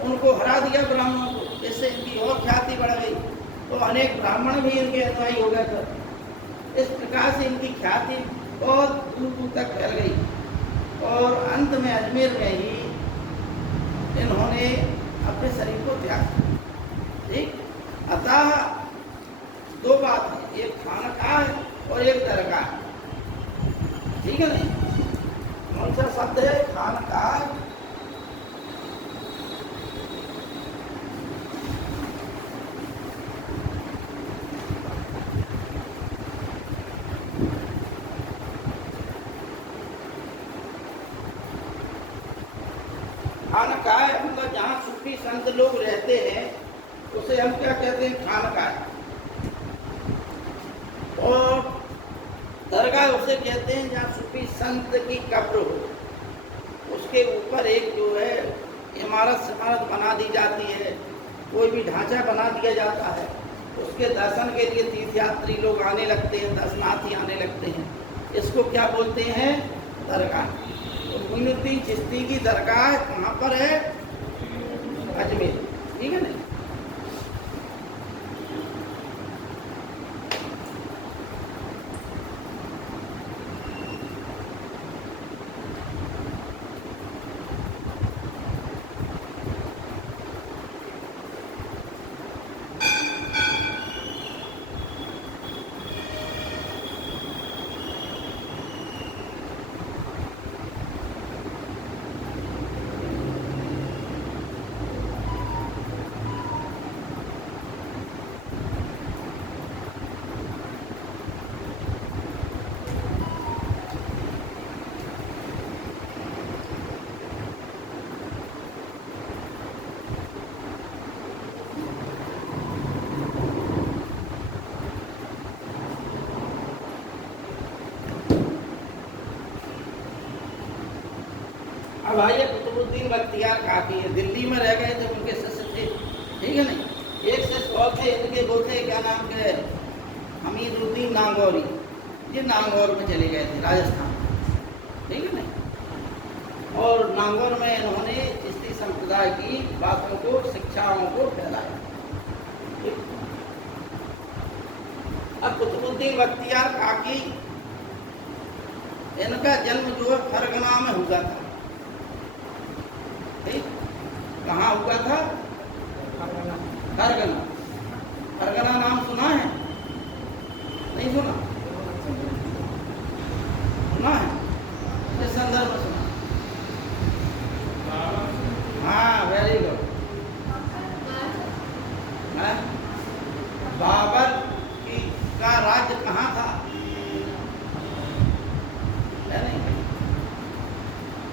उनको हरा दिया ब्राह्मणों को, इससे इनकी और ख्याति बढ़ गई, तो अनेक ब्राह्मण भी इनके अनुयायी हो गए थे। इस प्रकार से इनकी ख्याति बहुत दूर दूर तक फैल गई और अंत में अजमेर में ही इन्होंने अपने शरीर को त्याग किया। ठीक, अतः दो बात है, एक खानकाह और एक दरगाह। ठीक है नहीं, कौन सा शब्द है? खानकाह। खानकाह मतलब जहाँ सूफी संत लोग रहते हैं उसे हम क्या कहते हैं? खानकाह। और दरगाह उसे कहते हैं जहाँ सूफी संत की कब्र हो, उसके ऊपर एक जो है इमारत बना दी जाती है, कोई भी ढांचा बना दिया जाता है, उसके दर्शन के लिए तीर्थयात्री लोग आने लगते हैं, दर्शनार्थी आने लगते हैं। इसको क्या बोलते हैं? दरगाह। तो मोइनुद्दीन चिश्ती की दरगाह कहाँ पर है? अजमेर। ठीक है ना। अब आइए कुतुबुद्दीन बख्तियार काकी है, दिल्ली में रह गए थे, उनके शिष्य थे। ठीक है नहीं, एक शिष्य और थे इनके, वो थे क्या नाम के? हमीदुद्दीन नागौरी। ये नागौर में चले गए थे, राजस्थान। ठीक है नहीं, और नागौर में इन्होंने चिश्ती संप्रदाय की बातों को, शिक्षाओं को फैलाया। अब कुतुबुद्दीन बख्तियार काकी, इनका जन्म जो है फरगना में हुआ था। कहाँ हुआ था? फरगना। फरगना नाम सुना है? नहीं सुना? सुना है? किस संदर्भ में सुना? हाँ, वेरी गुड। बाबर का राज्य कहाँ था? नहीं,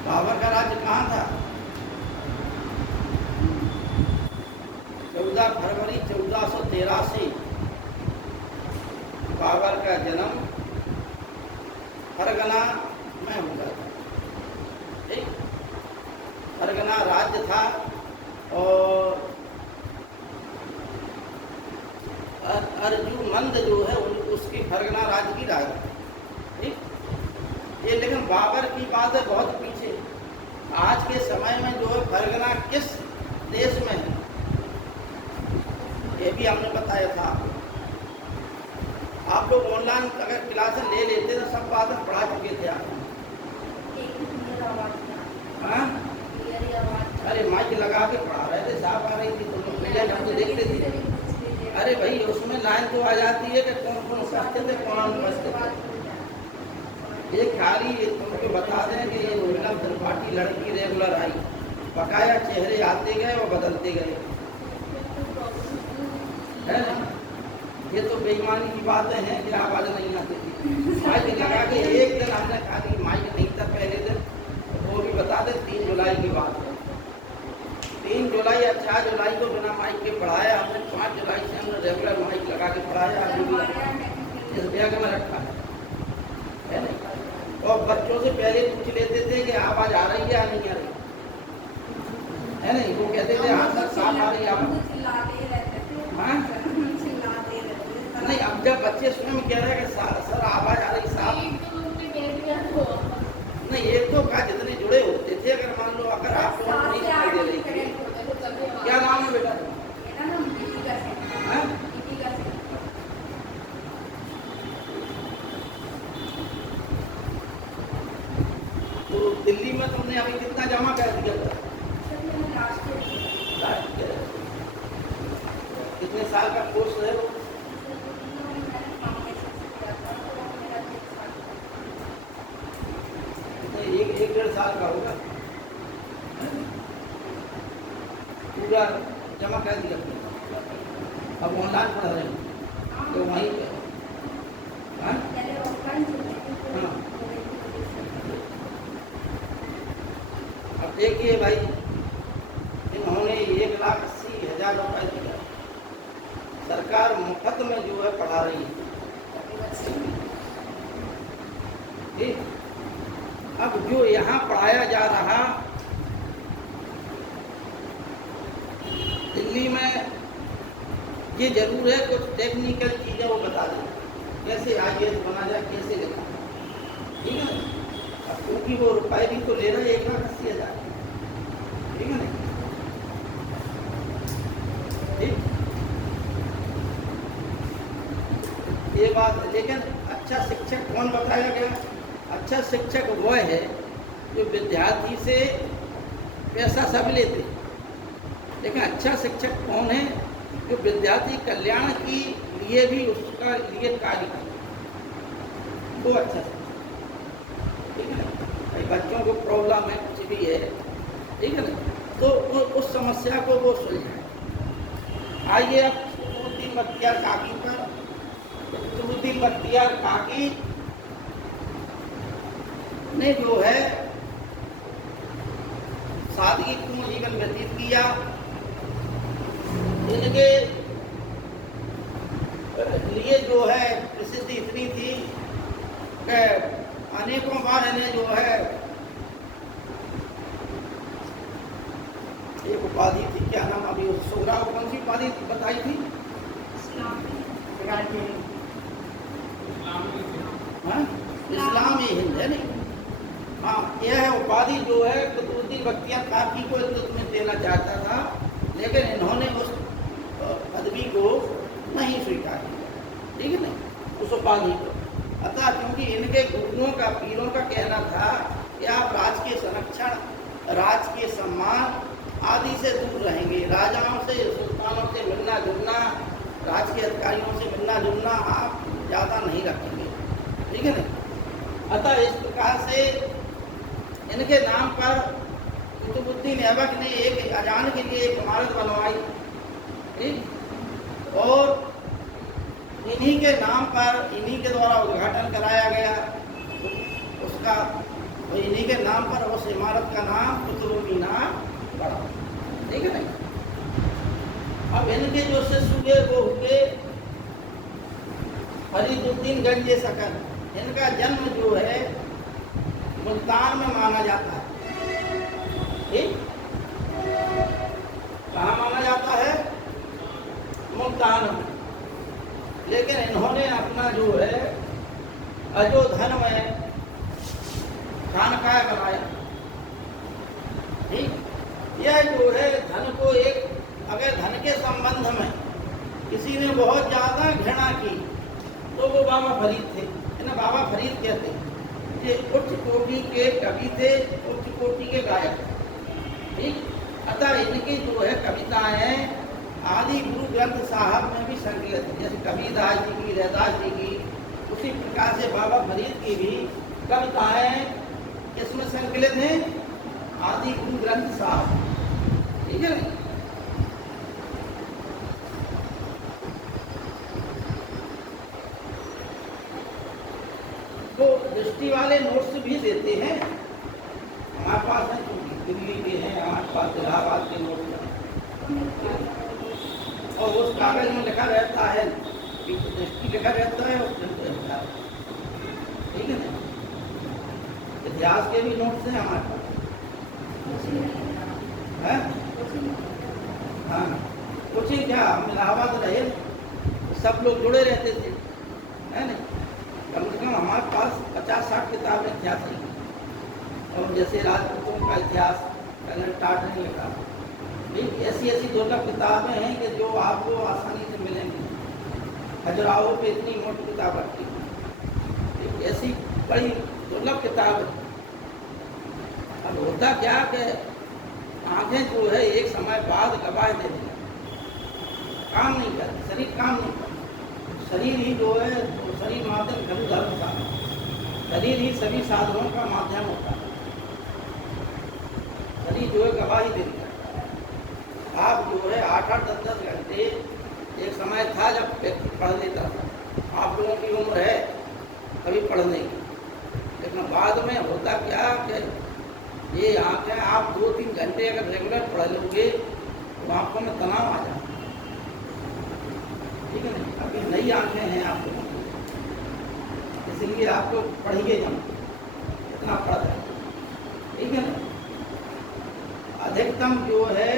बाबर का राज्य कहाँ था? 14 फरवरी 1483 बाबर का जन्म फरगना में हुआ था। ठीक, फरगना राज्य था और अर्जुमंद जो है उसकी फरगना राज्य की राजधानी। ठीक, ये लेकिन बाबर की बात है बहुत पीछे। आज के समय में जो है फरगना किस देश में है ये भी हमने बताया था। आप लोग ऑनलाइन अगर क्लासेस ले लेते तो सब बातें पढ़ा चुके थे आप। हाँ? अरे माइक लगा के पढ़ा रहे थे, साफ आ रही थी, तो पहले हम तो देखते थे। अरे भाई उसमें लाइन तो आ जाती है कि कौन कौन उपस्थित है, कौन अनुपस्थित है। ये खाली तुमको बता दें कि ये महिला त्रिपाठी लड़की रेगुलर आई, बकाया चेहरे आते गए और बदलते गए, है ना। ये तो बेईमानी की बातें हैं कि आवाज़ नहीं आती थी। माइक लगा के एक दिन हमने खाली माइक नहीं था पहले दिन, वो भी बता दें 3 जुलाई की बात है। 3 जुलाई या 4 जुलाई को बिना माइक के पढ़ाया हमने। 5 जुलाई से हमने रेगुलर माइक लगा के पढ़ाया, अभी भी इस बैग में रखा है ना। और बच्चों से पहले पूछ लेते थे कि आवाज़ आ रही है या नहीं आ रही। है नहीं, वो कहते थे हाँ सर साफ आ रही है आप। चिल्लाते रहते थे। हाँ? चिल्लाते रहते थे। नहीं, अब जब बच्चे स्वयं कह रहे हैं कि सर आवाज आ रही साफ, एक तो उनने कह दिया तो नहीं एक तो का जितने जुड़े होते थे, अगर मान लो अगर आप लोग सात नहीं से दिखाई आठ दे रही मिनट थी। कनेक्ट होते थे तभी आवाज। क्या नाम है बेटा? मेरा नाम दीपिका सिंह। हाँ? दीपिका सिंह। तो दिल्ली में तुमने अभी कितना जमा कर दिया था? सर मैंने लास्ट ईयर लास्ट ईयर। कितने साल का कोर्स है वो? मैंने फाउंडेशन से किया था तो मेरा 1 साल नहीं, एक डेढ़ साल का होगा। पूरा जमा कर दिया, अब ऑनलाइन पढ़ा रहे हैं तो वहीं पे। हाँ? पहले ऑफलाइन चलते थे हाँ। तो अब देखिए भाई, इन्होंने 1,80,000 रुपए दिया, सरकार मुफ्त में जो है पढ़ा रही है। ठीक? अब जो यहाँ पढ़ाया जा रहा दिल्ली में, ये जरूर है कुछ टेक्निकल चीज़ें वो बता दें, कैसे IAS बना जाए, कैसे लिखा, ठीक है ना? अब क्योंकि वो रुपए भी तो ले रहे हैं 1,80,000, ठीक है ना? ठीक, ये बात है। लेकिन अच्छा शिक्षक कौन बताया गया? अच्छा शिक्षक वह है जो विद्यार्थी से पैसा सब लेते, लेकिन अच्छा शिक्षक कौन है? जो विद्यार्थी कल्याण के लिए भी उसका लिए कार्य करे, वो अच्छा शिक्षक, ठीक है ना? भाई बच्चों को प्रॉब्लम है, कुछ भी है, ठीक है ना, तो उस समस्या को वो सुलझाए। आइए अब कुतुबुद्दीन बख्तियार काकी पर। कुतुबुद्दीन बख्तियार काकी ने जो है सादगीपूर्ण जीवन व्यतीत किया। इनके लिए जो है प्रसिद्धि इतनी थी कि अनेकों बार इन्हें जो है एक उपाधि थी, क्या नाम अभी उस सोहरा को कौन सी उपाधि बताई थी? हाँ? इस्लामी हिंद है नहीं। हाँ, यह उपाधि जो है कुतुबुद्दीन बख्तियार काकी को तुम्हें देना चाहता था, लेकिन इन्होंने उस पदवी को नहीं स्वीकार किया, ठीक है ना, उस उपाधि को। अतः क्योंकि इनके गुरुओं का, पीरों का कहना था कि आप राजकीय संरक्षण, राजकीय सम्मान आदि से दूर रहेंगे, राजाओं से, सुल्तानों से मिलना जुलना, राजकीय अधिकारियों से मिलना जुलना आप ज़्यादा नहीं रखेंगे, ठीक है ना। अतः इस प्रकार से इनके नाम पर कुतुबुद्दीन ऐबक ने एक अजान के लिए एक इमारत बनवाई, ठीक, और इन्हीं के नाम पर, इन्हीं के द्वारा उद्घाटन कराया गया उसका, तो इन्हीं के नाम पर उस इमारत का नाम कुतुब मीनार पड़ा, ठीक है ना। अब इनके जो शिष्य हुए वो हुए फरीदुद्दीन गंज सकल। इनका जन्म जो है मुल्तान में माना जाता है, ठीक, कहाँ माना जाता है? मुल्तान में। लेकिन इन्होंने अपना जो है अयोधन में खानकाह बनाया, ठीक। यह जो है धन को एक, अगर धन के संबंध में किसी ने बहुत ज़्यादा घृणा की तो वो बाबा फरीद थे। इन्हें बाबा फरीद कहते हैं। ये उच्च कोटि के कवि थे, उच्च कोटि के गायक, ठीक। अतः इनकी जो है कविताएं आदि गुरु ग्रंथ साहब में भी संकलित है, जैसे कबीरदास जी की, रैदास जी की, उसी प्रकार से बाबा फरीद की भी कविताएं किसमें संकलित हैं? आदि गुरु ग्रंथ साहब, ठीक है। तो दृष्टि वाले नोट्स भी देते हैं, हमारे पास है, दिल्ली के हैं, हमारे पास इलाहाबाद के नोट्स हैं, और उस कागज में लिखा रहता है, दृष्टि लिखा रहता है और प्रिंट रहता है, ठीक है ना। इतिहास के भी नोट्स हैं हमारे पास, है सोचें क्या, हम इलाहाबाद रहे तो सब लोग जुड़े रहते थे, है ना। कम से कम हमारे पास 50-60 किताबें इतिहास की, और जैसे राजपूतों का इतिहास पहले स्टार्ट नहीं लगा, ऐसी ऐसी दुर्लभ किताबें हैं कि जो आपको आसानी से मिलेंगी। खजुराहो पे इतनी मोटी किताब रखी, ऐसी बड़ी दुर्लभ किताब है। अब होता क्या कि आँखें जो है एक समय बाद गवाह दे देंगे, काम नहीं करते, शरीर काम नहीं करता। शरीर ही जो है तो शरीर माध्यम खलु धर्म का, शरीर ही सभी साधनों का माध्यम होता है। शरीर जो है गवाही दे देता है। आप जो है 8-8, 10-10 घंटे एक समय था जब व्यक्ति पढ़ लेता था। आप लोगों की उम्र है कभी पढ़ने की, लेकिन बाद में होता क्या कि ये आँखें आप 2-3 घंटे अगर रेगुलर पढ़ लोगे तो आँखों में तनाव आ जाए, ठीक है ना। अभी नई आँखें हैं आप लोगों की, इसलिए आपको पढ़िए जम इतना पढ़ जाए, ठीक है ना। अधिकतम जो है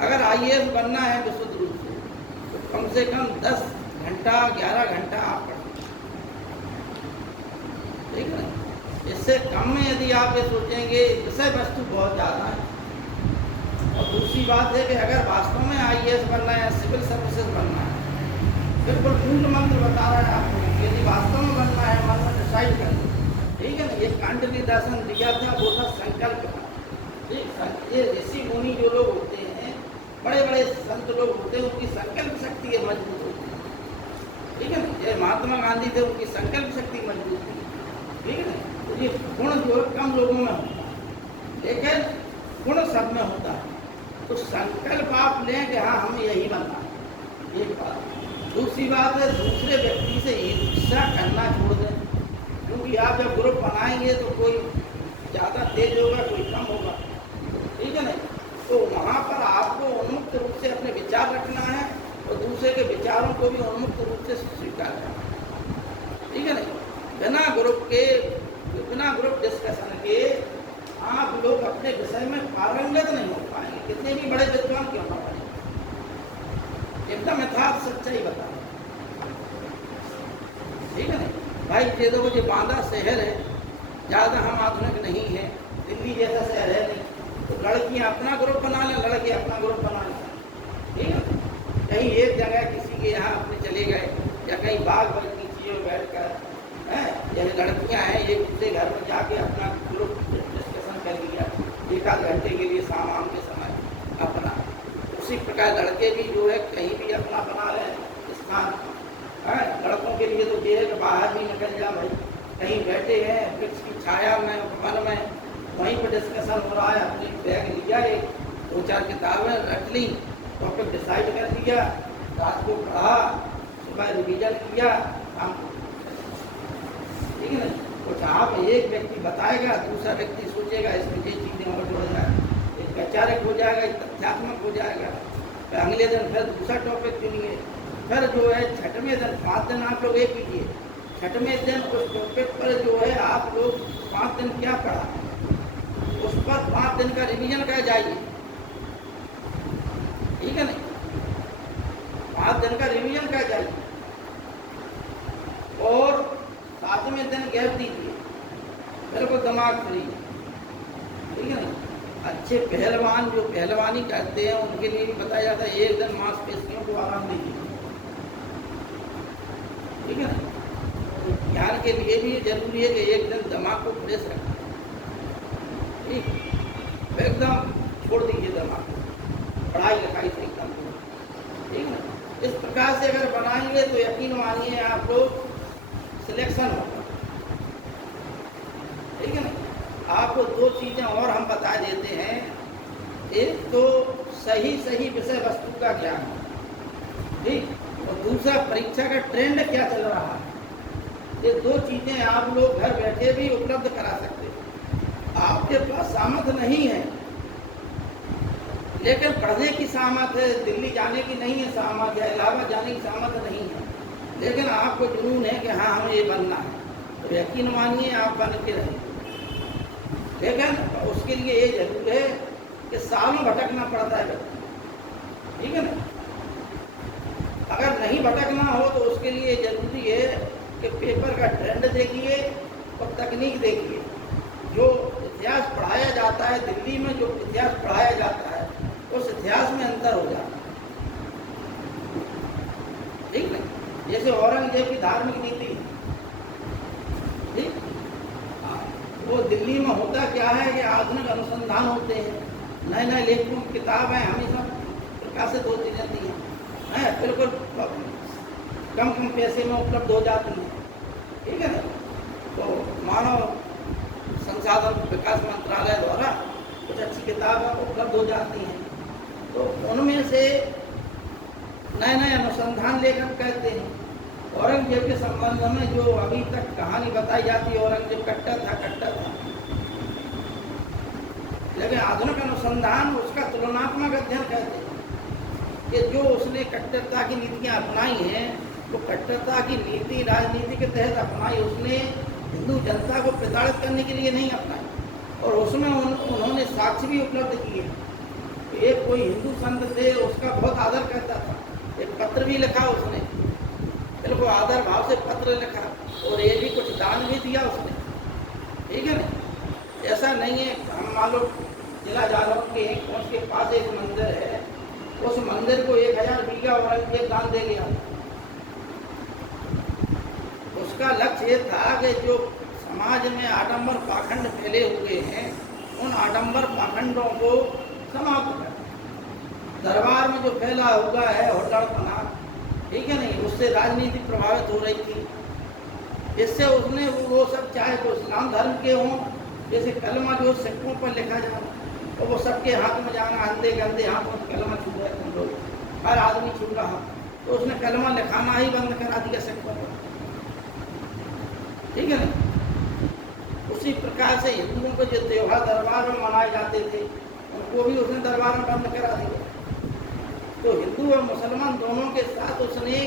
अगर IAS बनना है विशुद्ध रूप से तो कम से कम 10 घंटा 11 घंटा आप पढ़ें, ठीक है ना। इससे कम में यदि आप ये सोचेंगे विषय वस्तु बहुत ज़्यादा है। और दूसरी बात है कि अगर वास्तव में IAS बनना है, सिविल सर्विसेज बनना है, बिल्कुल मूल मंत्र बता रहा है आपको, यदि वास्तव में बनना है मन में डिसाइड कर लो, ठीक है ना। ये कांट ने दर्शन दिया था, वो था संकल्प का, ठीक। ये ऋषि मुनि जो लोग होते हैं, बड़े बड़े संत लोग होते हैं, उनकी संकल्प शक्ति मजबूत होती है, ठीक है ना। ये महात्मा गांधी थे, उनकी संकल्प शक्ति मजबूत थी, ठीक है ना। तो ये गुण जो है कम लोगों में होता है, लेकिन गुण सब में होता है। तो संकल्प आप लें कि हाँ हमें यही बनना है, एक बात। दूसरी बात है दूसरे व्यक्ति से ईर्ष्या करना छोड़ दें, क्योंकि आप जब ग्रुप बनाएंगे तो कोई ज़्यादा तेज होगा, कोई कम होगा, ठीक है ना। तो वहाँ पर आपको उन्मुक्त रूप से अपने विचार रखना है और दूसरे के विचारों को भी उन्मुक्त रूप से स्वीकार करना है, ठीक है ना। बिना ग्रुप डिस्कशन के आप लोग अपने विषय में पारंगत नहीं हो पाएंगे, कितने भी बड़े विद्वान क्यों ना बने। एकदम यथार्थ सच्चाई बता, ठीक है ना भाई। ये देखो ये बांदा शहर है, ज़्यादा हम आधुनिक नहीं है, दिल्ली जैसा शहर है नहीं, तो लड़कियाँ अपना ग्रुप बना लें, लड़के अपना ग्रुप बना लें, ठीक है। कहीं एक जगह किसी के यहाँ अपने चले गए या कहीं बाग बगीचे में बैठ कर, हैं, जैसे लड़कियाँ हैं एक दूसरे घर में जाके अपना ग्रुप डिस्कशन कर लिया 1-8 घंटे के लिए शाम के समय अपना। उसी प्रकार लड़के भी जो है कहीं भी अपना बना रहे स्थान, है। लड़कों के लिए तो ये है कि बाहर भी निकल जा भाई, कहीं बैठे हैं वृक्ष की छाया में, वन में, वहीं पर डिस्कशन हो रहा है, अपनी बैग लिया, 2-4 किताबें रख ली, टॉपिक डिसाइड कर लिया, रात को पढ़ा, सुबह रिवीजन किया, काम, ठीक है ना। कुछ आप एक व्यक्ति बताएगा, दूसरा व्यक्ति सोचेगा इसमें ये चीज़ें और जुड़ जाए, एक वैचारिक हो जाएगा, एक तथ्यात्मक हो जाएगा। फिर अगले दिन फिर दूसरा टॉपिक चुनिए, फिर जो है 6वें दिन 5 दिन आप लोग एक कीजिए, 6वें दिन उस टॉपिक पर जो है आप लोग 5 दिन क्या पढ़ा, उस पर 5 दिन का रिवीजन कर जाइए, ठीक है ना। 5 दिन का रिवीजन कर जाइए और 7वें दिन गैप दीजिए, बिल्कुल दिमाग फ्री, ठीक है ना। अच्छे पहलवान जो पहलवानी करते हैं उनके लिए भी बताया जाता है 1 दिन मांसपेशियों को आराम दीजिए, ठीक है ना। तो ज्ञान के लिए भी जरूरी है कि 1 दिन दिमाग को फ्रेश रखें, ठीक, एकदम छोड़ दीजिए दिमाग को, पढ़ाई लिखाई से एकदम, ठीक है। इस प्रकार से अगर बनाएंगे तो यकीन मानिए आप लोग सिलेक्शन होगा, ठीक है ना। आपको 2 चीज़ें और हम बता देते हैं, एक तो सही विषय वस्तु का ज्ञान, ठीक, और दूसरा परीक्षा का ट्रेंड क्या चल रहा है। ये 2 चीज़ें आप लोग घर बैठे भी उपलब्ध करा सकते हैं। आपके पास सामर्थ्य नहीं है, लेकिन पढ़ने की सामर्थ्य है, दिल्ली जाने की नहीं है सामर्थ्य, या इलाहाबाद जाने की सामर्थ्य नहीं है, लेकिन आपको जुनून है कि हाँ हमें ये बनना है, तो यकीन मानिए आप बन के रहेंगे। लेकिन उसके लिए ये जरूर है कि सालों भटकना पड़ता है, ठीक है ना। अगर नहीं भटकना हो तो उसके लिए जरूरी है कि पेपर का ट्रेंड देखिए और तकनीक देखिए। जो इतिहास पढ़ाया जाता है दिल्ली में, जो इतिहास पढ़ाया जाता है उस इतिहास में अंतर हो जाता है, ठीक है। जैसे औरंगजेब की धार्मिक नीति, ठीक, वो दिल्ली में होता क्या है कि आधुनिक अनुसंधान होते हैं, नए नए लेखकों की किताबें हमेशा प्रकाशित होती रहती हैं, बिल्कुल कम कम पैसे में उपलब्ध हो जाती हैं, ठीक है ना। तो मानव संसाधन विकास मंत्रालय द्वारा कुछ अच्छी किताबें उपलब्ध हो जाती हैं, तो उनमें से नए नए अनुसंधान लेखक कहते हैं औरंगजेब के संबंध में जो अभी तक कहानी बताई जाती है, औरंगजेब कट्टर था, लेकिन आधुनिक अनुसंधान उसका तुलनात्मक अध्ययन कहते हैं कि जो उसने कट्टरता की नीतियां अपनाई हैं, वो कट्टरता की नीति राजनीति के तहत अपनाई, उसने हिंदू जनता को प्रताड़ित करने के लिए नहीं अपनाई, और उसमें उन्होंने साक्ष्य भी उपलब्ध किए। एक कोई हिंदू संत थे, उसका बहुत आदर करता था, एक पत्र भी लिखा उसने, बिल्कुल आदर भाव से पत्र लिखा, और ये भी कुछ दान भी दिया उसने, ठीक है ना। ऐसा नहीं है, हम मान लो जिला जालौन के उसके पास एक मंदिर है, उस मंदिर को 1000 बीघा औरंगजेब दान दे गया। उसका लक्ष्य ये था कि जो समाज में आडंबर पाखंड फैले हुए हैं, उन आडंबर पाखंडों को समाप्त कर, दरबार में जो फैला हुआ है होटलपना, ठीक है नहीं, उससे राजनीति प्रभावित हो रही थी। इससे उसने वो सब, चाहे वो इस्लाम धर्म के हों, जैसे कलमा जो सिक्कों पर लिखा जाना, तो वो सबके हाथ में जाना, अंधे गंदे हाथों में कलमा छू रहे थे लोग, हर आदमी छू रहा, तो उसने कलमा लिखाना ही बंद करा दिया सिक्कों पर, ठीक है ना। उसी प्रकार से हिंदुओं के जो त्योहार दरबार में मनाए जाते थे, उनको भी उसने दरबार में बंद करा दिया। तो हिंदू और मुसलमान दोनों के साथ उसने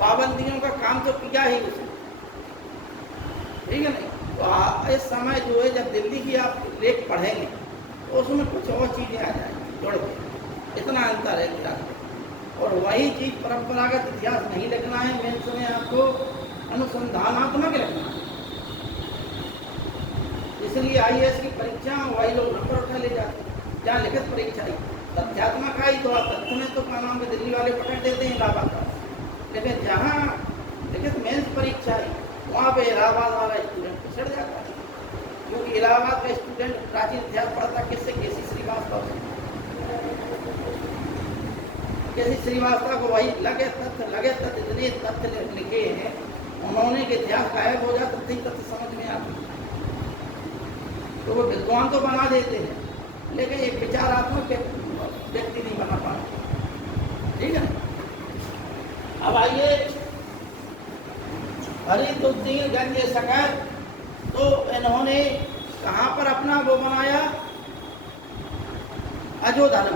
पाबंदियों का काम तो किया ही उसने, ठीक है नहीं। तो इस समय जो है जब दिल्ली की आप लेख पढ़ेंगे तो उसमें कुछ और चीज़ें आ जाएंगी जुड़ के, इतना अंतर है इतिहास। और वही चीज़ परंपरागत इतिहास नहीं लिखना है, मेन समय आपको अनुसंधानात्मक लिखना है। इसलिए IAS की परीक्षा वही लोग नंबर उठा ले जाते हैं जहाँ लिखित परीक्षा आई, तथ्यात्मक आई तो तथ्य में तो क्या नाम है दिल्ली वाले पकड़ देते हैं इलाहाबाद का, लेकिन जहाँ लिखित मेंस परीक्षा आई वहाँ पे इलाहाबाद वाला स्टूडेंट पिछड़ जाता है, क्योंकि इलाहाबाद का स्टूडेंट प्राचीन इतिहास पढ़ता किससे, केसी श्रीवास्तव से। केसी श्रीवास्तव को वही लगे तथ्य इतने तथ्य लिखे हैं उन्होंने कि इतिहास गायब हो जाता, तथ्य समझ में आते, तो वो विद्वान तो बना देते हैं, लेकिन एक विचारात्मक व्यक्ति नहीं बना पाते, ठीक है ना। अब आइए फरीदुद्दीन शकर, तो इन्होंने कहाँ पर अपना वो बनाया, अजोधन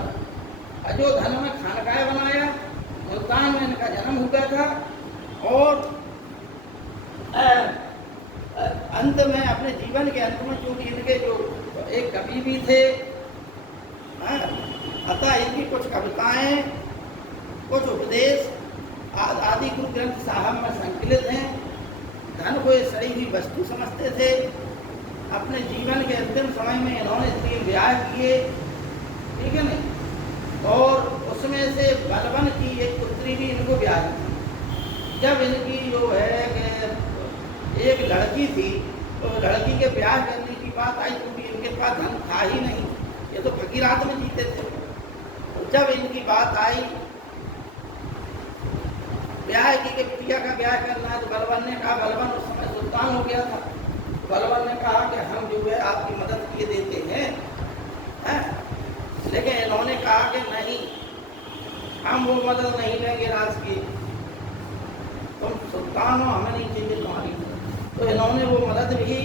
में खानकाह बनाया, मुल्तान में इनका जन्म हुआ था, और अंत में अपने जीवन के अंत में चूंकि इनके जो एक कवि भी थे, अतः इनकी कुछ कविताएं, कुछ उपदेश आदि गुरु ग्रंथ साहब में संकलित हैं। धन को एक सड़ी हुई वस्तु समझते थे। अपने जीवन के अंतिम समय में इन्होंने 3 ब्याह किए, ठीक है नहीं, और उसमें से बलवन की एक पुत्री भी इनको ब्याह की। जब इनकी जो है कि एक लड़की थी, तो लड़की के ब्याह करने की बात आई, क्योंकि इनके पास धन था ही नहीं, ये तो फकीरात में जीते थे। तो जब इनकी बात आई ब्याह की कि बिटिया का ब्याह करना है, तो बलवन ने कहा, बलवन उस समय सुल्तान हो गया था, बलवन ने कहा कि हम जो है आपकी मदद किए देते हैं, लेकिन इन्होंने कहा कि नहीं, हम वो मदद नहीं लेंगे राज की, तुम सुल्तान हो, हमें नहीं चाहिए तुम्हारी। तो इन्होंने वो मदद भी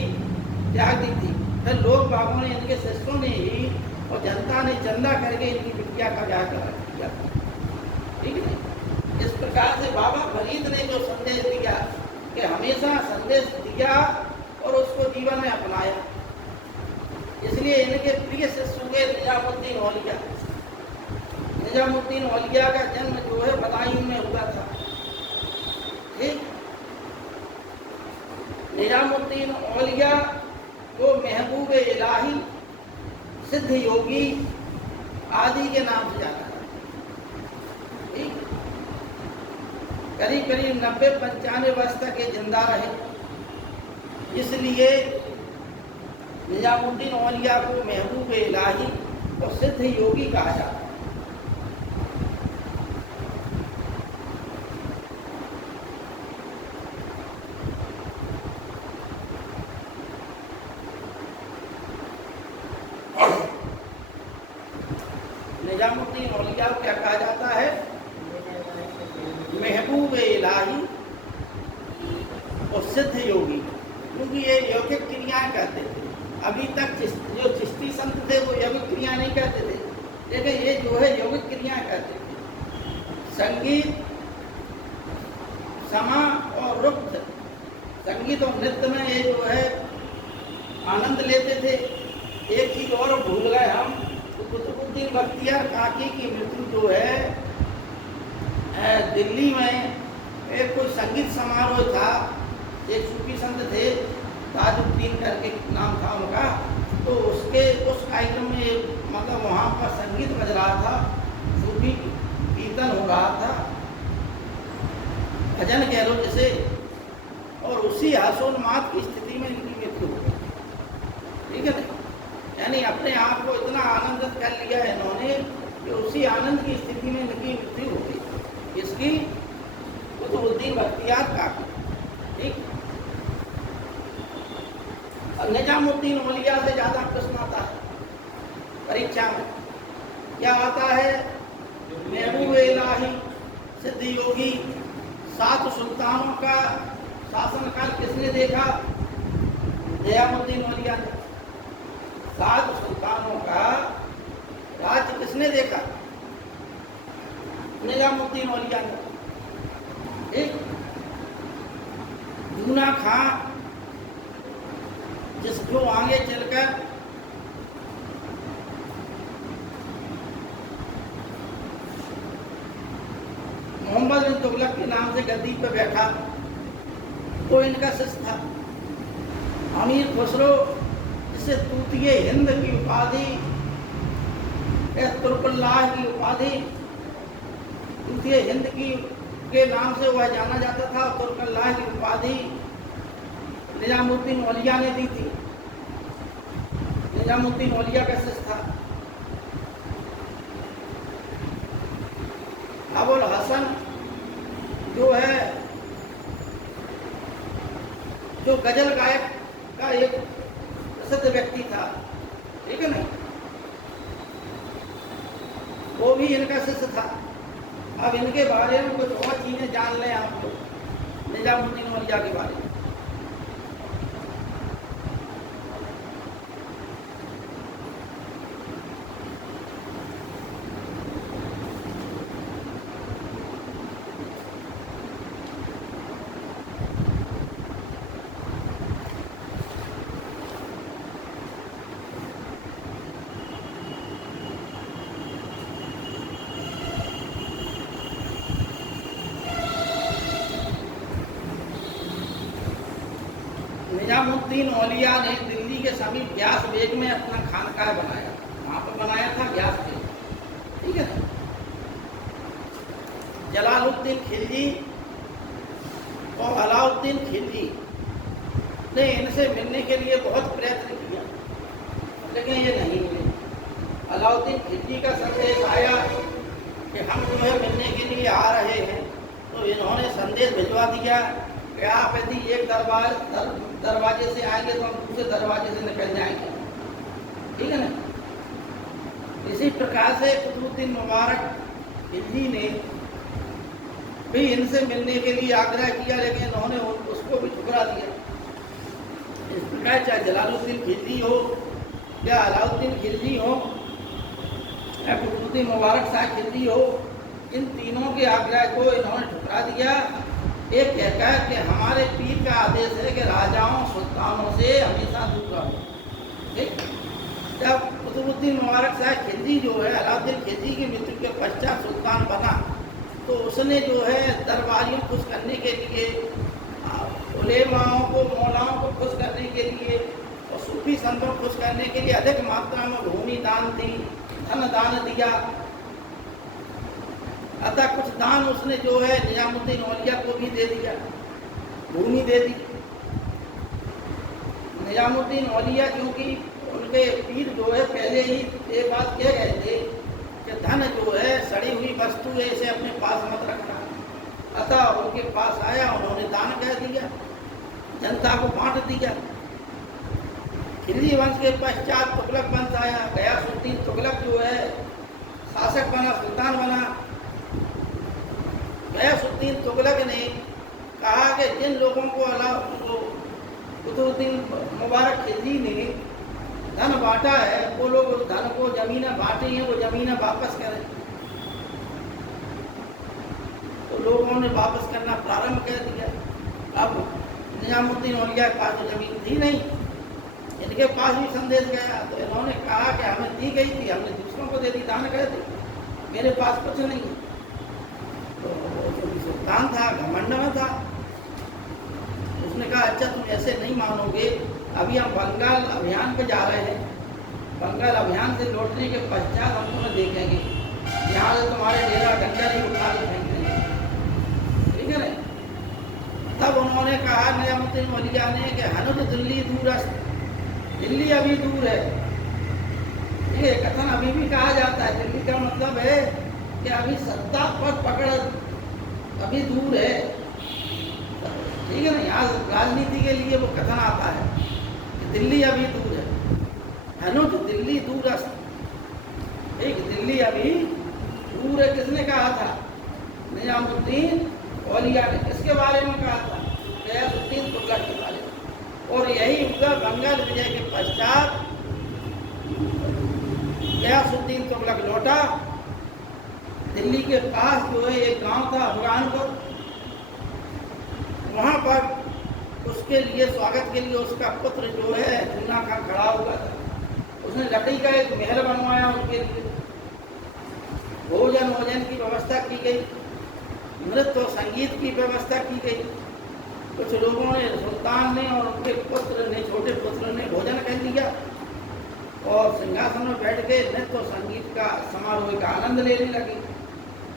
त्याग दी थी। फिर लोग बाबू ने, इनके शिष्यों ने ही और जनता ने चंदा करके इनकी बिटिया का ब्याह करा दिया, ठीक है। इस प्रकार से बाबा फरीद ने जो संदेश दिया कि हमेशा संदेश दिया और उसको जीवन में अपनाया, इसलिए इनके प्रिय शिष्य हुए निजामुद्दीन औलिया। निजामुद्दीन औलिया का जन्म जो है बदायूं में हुआ था। ठीक, निजामुद्दीन औलिया को महबूब इलाही, सिद्ध योगी आदि के नाम से जाना जाता है। ठीक, करीब करीब 90-95 वर्ष तक ये जिंदा रहे, इसलिए निजामुद्दीन औलिया को महबूब इलाही और सिद्ध योगी कहा जाता है। निजामुद्दीन औलिया को क्या कहा जाता है? महबूब इलाही और सिद्ध योगी, क्योंकि ये यौगिक क्रियाएं करते थे। अभी तक जो चिश्ती संत थे वो यौगिक क्रिया नहीं करते थे, लेकिन ये जो है यौगिक क्रियाएं करते थे। संगीत, समा और रुक्त, संगीत और नृत्य में ये जो है आनंद लेते थे। एक चीज और भूल गए हम, तो कुतुबुद्दीन बख्तियार काकी की मृत्यु जो है दिल्ली में एक कोई संगीत समारोह था। एक सूफी संत थे, ताजुद्दीन करके नाम था उनका, तो उस कार्यक्रम में मतलब वहाँ पर संगीत बज रहा था, सूफी कीर्तन हो रहा था, भजन कह लो जैसे, और उसी हर्षोन्माद की स्थिति में इनकी मृत्यु हो गई। ठीक है ना, यानी अपने आप को इतना आनंदित कर लिया है इन्होंने कि उसी आनंद की स्थिति में इनकी मृत्यु हो गई। इसकी कुतुबुद्दीन बख्तियार काकी। ठीक, और निजामुद्दीन औलिया से ज्यादा प्रश्न आता है परीक्षा में। क्या आता है? महबूब इलाही, सिद्ध योगी, 7 सुल्तानों का शासनकाल किसने देखा? निजामुद्दीन औलिया ने। 7 सुल्तानों का राज्य किसने देखा? निजामुद्दीन औलिया ने। एक दूना खां, जो आगे चलकर मोहम्मद बिन तुगलक के नाम से गद्दी पर बैठा, वो इनका शिष्य था। अमीर खुसरो, जिसे तूतिए हिंद की उपाधि, तुर्कुल्लाह की उपाधि, तूतिए हिंद की के नाम से वह जाना जाता था, तुर्कुल्लाह की उपाधि निजामुद्दीन औलिया ने दी थी। निजामुद्दीन औलिया का शिष्य था। अबुल हसन जो है, जो गजल गायक का एक प्रसिद्ध व्यक्ति था, ठीक है ना, वो भी इनका शिष्य था। अब इनके बारे में कुछ और चीजें जान लें आप लोग, निजामुद्दीन औलिया के बारे में। निजामुद्दीन औलिया ने दिल्ली के समीप व्यास बेग में अपना खानकाह बनाया। वहाँ पर बनाया था व्यास बेग, ठीक है। जलालुद्दीन खिलजी और अलाउद्दीन खिलजी ने इनसे मिलने के लिए बहुत प्रयत्न किया, लेकिन ये नहीं मिले। अलाउद्दीन खिलजी का संदेश आया कि हम तुम्हें मिलने के लिए आ रहे हैं, तो इन्होंने संदेश भिजवा दिया कि आप यदि एक दरवाजे से आएंगे तो हम दूसरे दरवाजे से निकल जाएंगे, ठीक है ना। इसी प्रकार से कुतुबुद्दीन मुबारक खिलजी ने भी इनसे मिलने के लिए आग्रह किया, लेकिन इन्होंने उसको भी ठुकरा दिया। इस प्रकार चाहे जलालुद्दीन खिलजी हो या अलाउद्दीन खिलजी हो या कुतुबुद्दीन मुबारक शाह खिलजी हो, इन तीनों के आग्रह को इन्होंने ठुकरा दिया। एक कहकर कि हमारे पीर का आदेश है कि राजाओं सुल्तानों से हमेशा दूर रहो, ठीक। निजामुद्दीन मुबारक शाह खिलजी जो है अलाउद्दीन खिलजी की मृत्यु के पश्चात सुल्तान बना, तो उसने जो है दरबारियों को खुश करने के लिए, उलेमाओं को, मौलाओं को खुश करने के लिए और सूफी संतों को खुश करने के लिए अधिक मात्रा में भूमि दान दी, धन दान दिया। अतः कुछ दान उसने जो है निजामुद्दीन औलिया को भी दे दिया, भूमि दे दी। निजामुद्दीन औलिया क्योंकि उनके पीर जो है पहले ही ये बात कह गए थे कि धन जो है सड़ी हुई वस्तु है, इसे अपने पास मत रखना। अतः उनके पास आया, उन्होंने दान कह दिया, जनता को बांट दिया। खिलजी वंश के पश्चात तुगलक वंश आया, गयासुद्दीन तुगलक जो है शासक बना, सुल्तान बना। गयासुद्दीन तुगलक ने कहा कि जिन लोगों को कुतुबुद्दीन मुबारक खिलजी ने धन बांटा है, वो लोग उस धन को, जमीनें बांटी हैं, वो जमीनें वापस करें। तो लोगों ने वापस करना प्रारंभ कर दिया। अब निजामुद्दीन औलिया के पास तो जमीन थी नहीं, इनके पास भी संदेश गया, तो इन्होंने कहा कि हमें दी गई थी, हमने दूसरों को दे दी, दान कर दी, मेरे पास कुछ नहीं। तो जो सुल्तान था घमंड में था, उसने कहा अच्छा तुम ऐसे नहीं मानोगे, अभी हम बंगाल अभियान पे जा रहे हैं, बंगाल अभियान से लौटने के पश्चात हम तुम्हें देखेंगे, यहाँ से तुम्हारे डेरा डंडा नहीं उठा के फेंक देंगे, ठीक है ना। तब उन्होंने कहा निजामुद्दीन औलिया ने कि हनुद दिल्ली दूर, दिल्ली अभी दूर है। ये कथन अभी भी कहा जाता है। दिल्ली का मतलब है कि अभी सत्ता पर पकड़ अभी दूर है, ठीक है ना। यहाँ राजनीति के लिए वो कथन आता है कि दिल्ली अभी दूर है, हनुद दिल्ली दूरस्त, ठीक, दिल्ली अभी दूर है। किसने कहा था? निजामुद्दीन औलिया ने। किसके बारे में कहा था? गयासुद्दीन तुगलक के बारे में। और यही हुआ बंगाल विजय के पश्चात गयासुद्दीन तुगलक लौटा। दिल्ली के पास जो है एक गांव था अफगानपुर, वहाँ पर उसके लिए स्वागत के लिए उसका पुत्र जो है जूना खान खड़ा हुआ था। उसने लकड़ी का एक महल बनवाया उनके लिए, भोजन की व्यवस्था की गई, नृत्य और संगीत की व्यवस्था की गई। कुछ लोगों ने, सुल्तान ने और उनके पुत्र ने, छोटे पुत्र ने भोजन कर लिया और सिंहासन में बैठ के नृत्य और संगीत का समारोह का आनंद लेने लगे।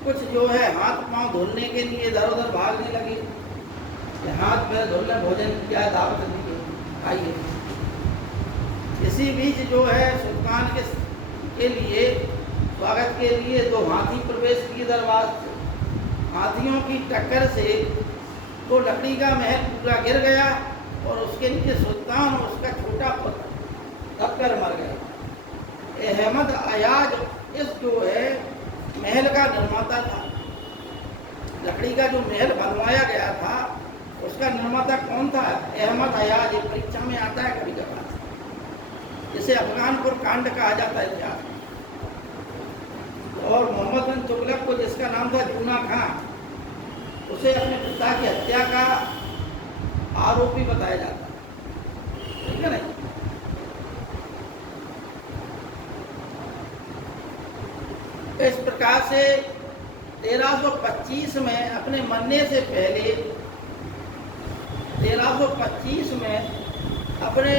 कुछ जो है हाथ पांव धुलने के लिए इधर उधर भागने लगे, हाथ पैर धुलने, भोजन किया, दावत दी, आइए। इसी बीच जो है सुल्तान के लिए स्वागत के लिए 2 हाथी प्रवेश किए दरबार से। हाथियों की टक्कर से तो लकड़ी का महल पूरा गिर गया और उसके नीचे सुल्तान और उसका छोटा पुत्र दबकर मर गया। अहमद अयाज इस जो है महल का निर्माता था। लकड़ी का जो महल बनवाया गया था उसका निर्माता कौन था? अहमद अयाज। ये परीक्षा में आता है कभी कभार, जिसे अफगानपुर कांड कहा जाता है इतिहास। और मोहम्मद बिन तुगलक को, जिसका नाम था जूना खान, उसे अपने पिता की हत्या का आरोपी बताया जाता है, ठीक है ना। इस प्रकार से 1325 में अपने मरने से पहले, 1325 में अपने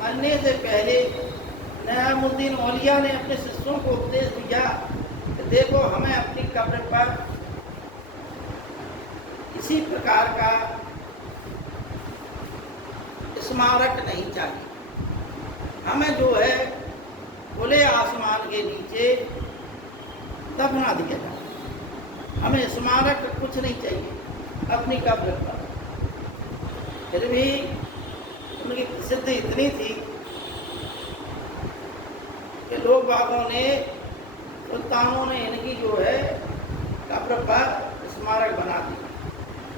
मरने से पहले निजामुद्दीन औलिया ने अपने शिष्यों को उपदेश दिया कि देखो, हमें अपनी कब्र पर इसी प्रकार का स्मारक नहीं चाहिए। हमें जो है खुले आसमान के नीचे दफना दिया जाए, हमें स्मारक कुछ नहीं चाहिए अपनी कब्र पर। फिर भी उनकी प्रसिद्धि इतनी थी कि लोग बागों ने, सुल्तानों ने इनकी जो है कब्र पर स्मारक बना दी।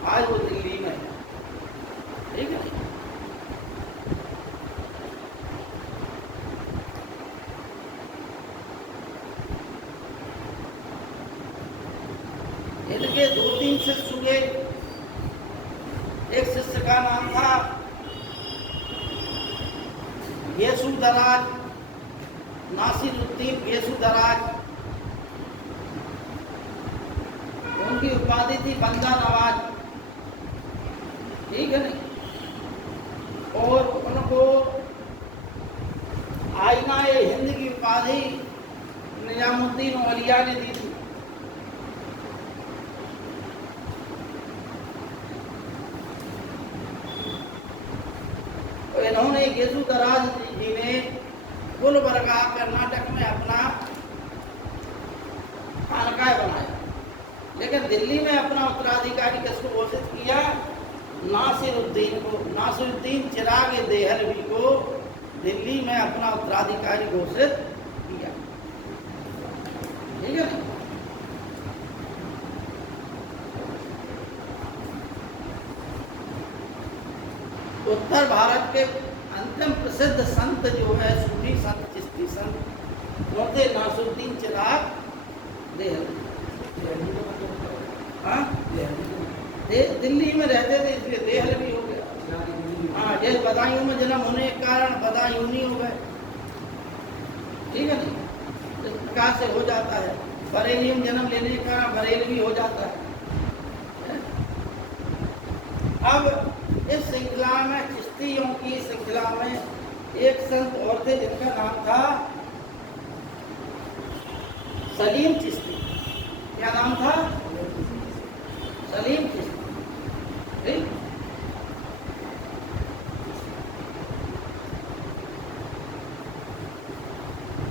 आज वो दिल्ली में है, ठीक है। इनके 2-3 शिष्य हुए। एक शिष्य का नाम था येसुदराज, नासिरुद्दीन गेसुदराज, उनकी उपाधि थी बंदा नवाज, ठीक है नहीं। और उनको आईना-ए हिंद की उपाधि निजामुद्दीन औलिया ने दी थी। तो इन्होंने गेसुदराज जी ने गुलबर्गा कर्नाटक में अपना खानकाह बनाया, लेकिन दिल्ली में अपना उत्तराधिकारी किसको घोषित किया? नासिरुद्दीन को, नासिरुद्दीन चिराग देहलवी को दिल्ली में अपना उत्तराधिकारी घोषित किया, ठीक है ना। उत्तर भारत के अंतिम प्रसिद्ध संत जो है सूफी संत, चिश्ती संत, वो थे नासिरुद्दीन चिराग देहलवी। हाँ, दिल्ली में रहते थे इसलिए देहलवी हो गया। हाँ, जैसे बदायूं में जन्म होने के कारण बदायूनी हो गए, ठीक है नहीं। इस प्रकार से हो जाता है। बरेली में जन्म लेने के कारण बरेलवी हो जाता है। अब इस श्रृंखला में, चिश्तियों की श्रृंखला में, एक संत और थे जिनका नाम था सलीम चिश्ती। क्या नाम था? सलीम चिश्ती, ठीक।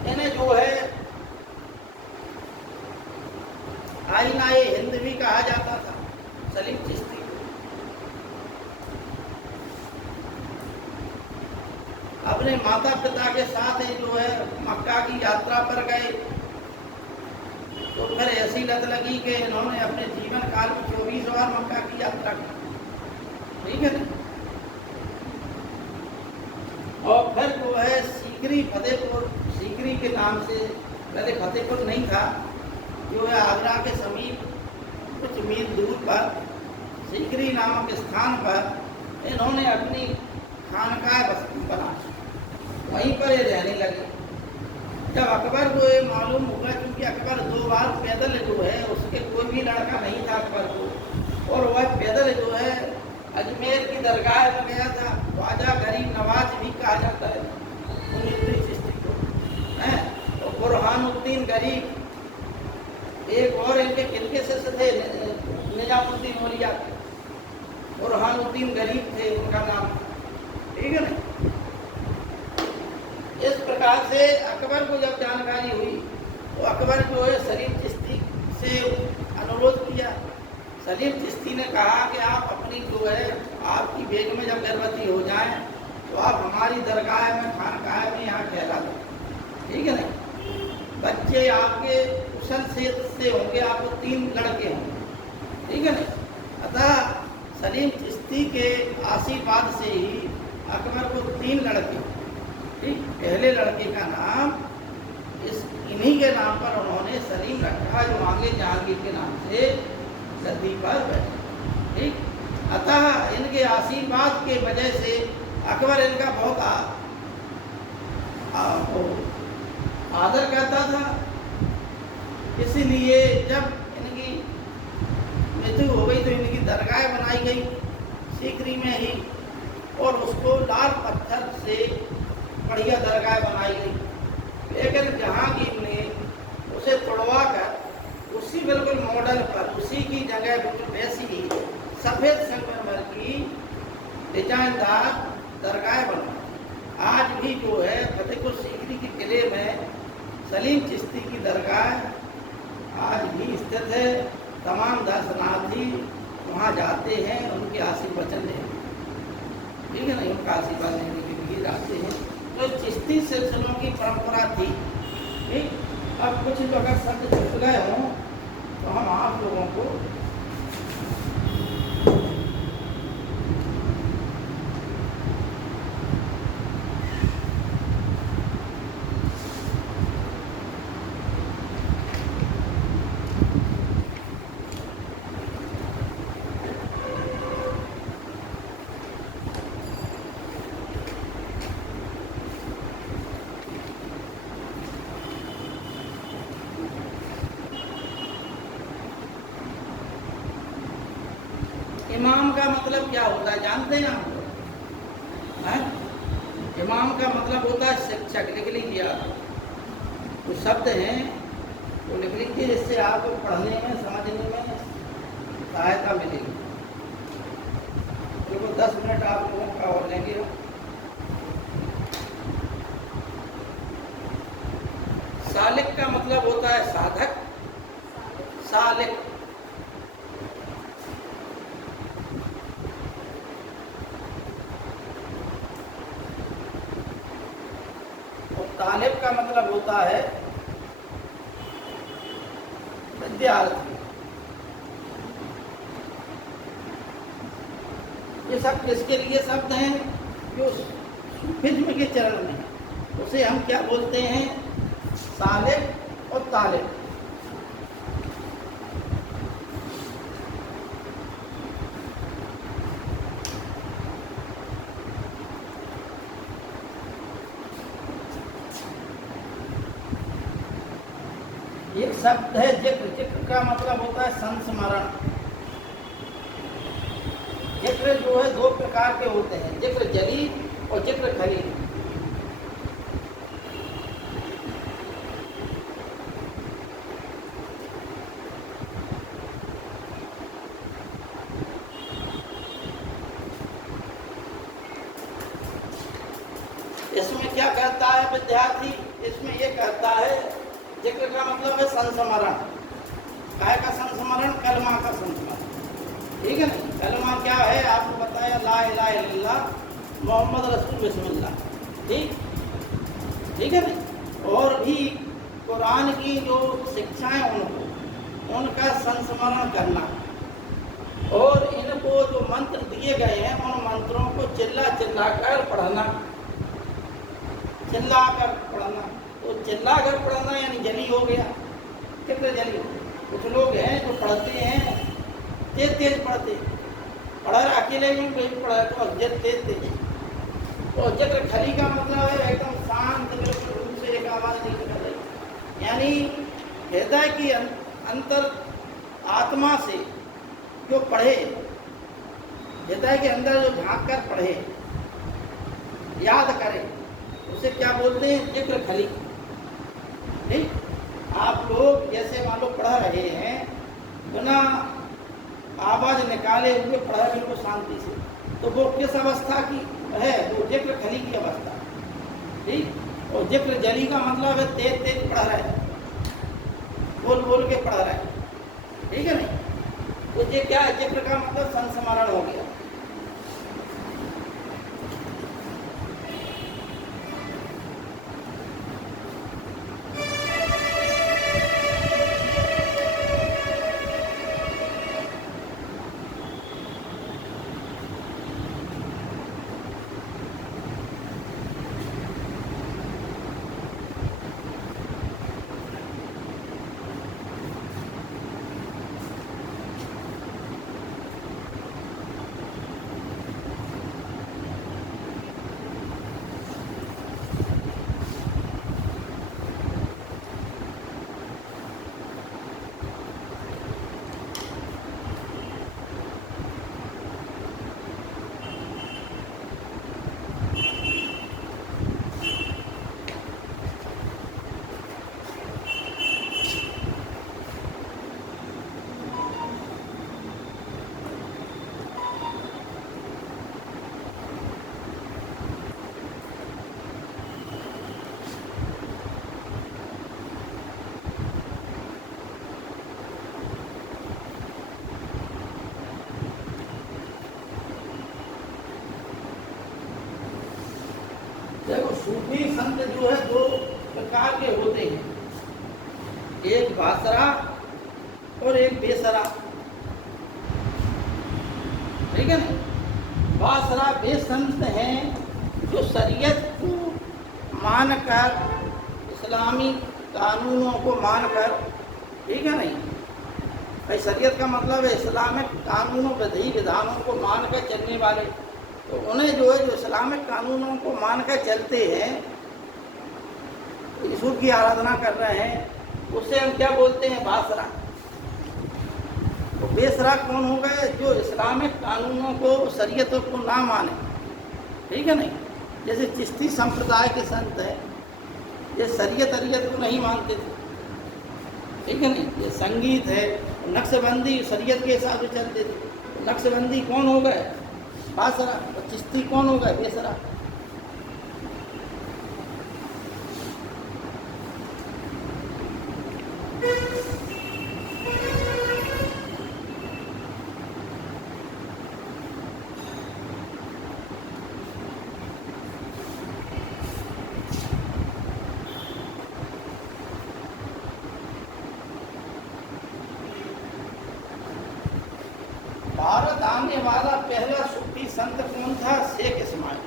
इन्हें जो है आईना-ए हिंद भी कहा जाता था, सलीम चिश्ती। अपने माता पिता के साथ जो है मक्का की यात्रा पर गए, तो फिर ऐसी लत लगी कि इन्होंने अपने जीवन काल में 24 बार मक्का की यात्रा की, ठीक है ना। और फिर जो है सीकरी, फतेहपुर, सीकरी के नाम से, पहले फतेहपुर नहीं था, जो है आगरा के समीप कुछ मील दूर पर सीकरी नामक स्थान पर इन्होंने अपनी खानकाह बना, वहीं पर ये रहने लगे। जब अकबर को ये मालूम हुआ, क्योंकि अकबर 2 बार पैदल जो है, उसके कोई भी लड़का नहीं था अकबर को, और वह पैदल जो है अजमेर की दरगाह में गया था। ख्वाजा गरीब नवाज भी कहा जाता है मुनीरुद्दीन चिश्ती को, हैं। और बुरहानुद्दीन गरीब एक और इनके किनके शिष्य थे, निजामुद्दीन औलिया, बुरहानुद्दीन गरीब थे उनका नाम, ठीक है ना। इस प्रकार से अकबर को जब जानकारी हुई, तो अकबर जो है सलीम चिश्ती से अनुरोध किया। सलीम चिश्ती ने कहा कि आप अपनी जो है, आपकी बेगमें जब गर्भवती हो जाएं, तो आप हमारी दरगाह में, खानकाह में यहाँ ठहरा दो, ठीक है ना। बच्चे आपके कुशल से होंगे, आपको 3 लड़के होंगे, ठीक है ना। अतः सलीम चिश्ती के आशीर्वाद से ही अकबर को 3 लड़के, ठीक। पहले लड़के का नाम इन्हीं के नाम पर उन्होंने सलीम रखा, जो आगे जहांगीर के नाम से गद्दी पर बैठे, ठीक। अतः इनके आशीर्वाद के वजह से अकबर इनका बहुत आदर करता था। इसीलिए जब इनकी मृत्यु हो गई तो इनकी दरगाह बनाई गई सीकरी में ही, और उसको लाल पत्थर से बढ़िया दरगाह बनाई गई। लेकिन जहांगीर ने उसे तोड़वा कर उसी बिल्कुल मॉडल पर, उसी की जगह बिल्कुल वैसी ही सफ़ेद संगमरमर की डिजाइनदार दरगाह बनवाई। आज भी जो है फतेहपुर सीकरी के किले में सलीम चिश्ती की दरगाह आज भी स्थित है। तमाम दर्शनार्थी वहाँ जाते हैं, उनके आशीर्वचन लेने, ठीक है ना, उनका आशीर्वाद लेने के लिए जाते हैं। तो चिश्ती सिलसिलों की परंपरा थी, ठीक। अब कुछ जो अगर शब्द छूट गए हों तो हम आप लोगों को इमाम क्या होता है जानते हैं आप? हैं? इमाम का मतलब होता है शिक्षक। लिख लीजिए आप, कुछ शब्द हैं तो लिख लीजिए, जिससे आपको पढ़ने में समझने में सहायता मिलेगी। देखो 10 मिनट आप लोगों का और लेंगे। सालिक का मतलब होता है साधक। सालिक और तालिब का मतलब होता है विद्यार्थी। ये सब किसके लिए शब्द हैं? जो सूफिज्म के चरण में, उसे हम क्या बोलते हैं? सालिक और तालिब। एक शब्द है जिक्र। जिक्र का मतलब होता है संस्मरण। जिक्र जो है 2 प्रकार के होते हैं, जिक्र जली और जिक्र खली। इसमें क्या कहता है विद्यार्थी? इसमें ये कहता है, जिक्र का मतलब है संस्मरण। काय का संस्मरण? कलमा का संस्मरण। ठीक है ना? कलमा क्या है आपको बताया, ला इलाहा इल्लल्लाह मोहम्मद रसूल बिस्मिल्लाह। ठीक है ना? और भी कुरान की जो शिक्षाएं उनका संस्मरण करना, और इनको जो मंत्र दिए गए हैं उन मंत्रों को चिल्ला चिल्ला कर पढ़ना। चिल्ला कर पढ़ना, तो चिल्ला कर पढ़ना यानी जली हो गया। कितने जली? कुछ लोग हैं जो पढ़ते हैं तेज तेज पढ़ते, पढ़ा अकेले में भी पढ़ा तो तेज तेज। तो जिक्र खली का मतलब है एकदम शांत बिल्कुल रूप से एक आवाज़ नहीं निकल रही, यानी हृदय की अंतर आत्मा से जो पढ़े, हृदय के अंदर जो झांक कर पढ़े, याद करे, उसे क्या बोलते हैं? जिक्र खली। ठीक? आप लोग जैसे मान लो पढ़ रहे हैं, बिना आवाज निकाले हुए पढ़ रहे बिल्कुल शांति से, तो वो किस अवस्था की है? वो जिक्र खली की अवस्था। ठीक? और जिक्र जली का मतलब है तेज तेज पढ़ रहे हैं, बोल बोल के पढ़ रहे हैं। ठीक है नहीं? तो ये क्या है? जिक्र का मतलब संस्मरण हो गया। देखो सूफी संत जो है 2 प्रकार के होते हैं, एक बासरा और एक बेसरा। ठीक है ना? बासरा वे संत हैं जो शरीयत को मानकर, इस्लामी कानूनों को मानकर, ठीक है नहीं, भाई शरीयत का मतलब है इस्लामिक कानूनों विधि विधानों को मानकर चलने वाले। तो उन्हें जो है, जो इस्लामिक कानूनों को मानकर चलते हैं, ईश्वर की आराधना कर रहे हैं, उससे हम क्या बोलते हैं? बासरा। तो बेसरा कौन हो गए? जो इस्लामिक कानूनों को, शरीयतों को ना माने, ठीक है नहीं। जैसे चिश्ती संप्रदाय के संत हैं, ये शरीयत अरियत को नहीं मानते थे, ठीक है नहीं। ये संगीत है, नक्शबंदी शरीयत के हिसाब से चलते थे। नक्शबंदी कौन हो गए? बासरा। और चिश्ती कौन हो गए? बेसरा। भारत आने वाला पहला सूफी संत कौन था? शेख इस्माइल,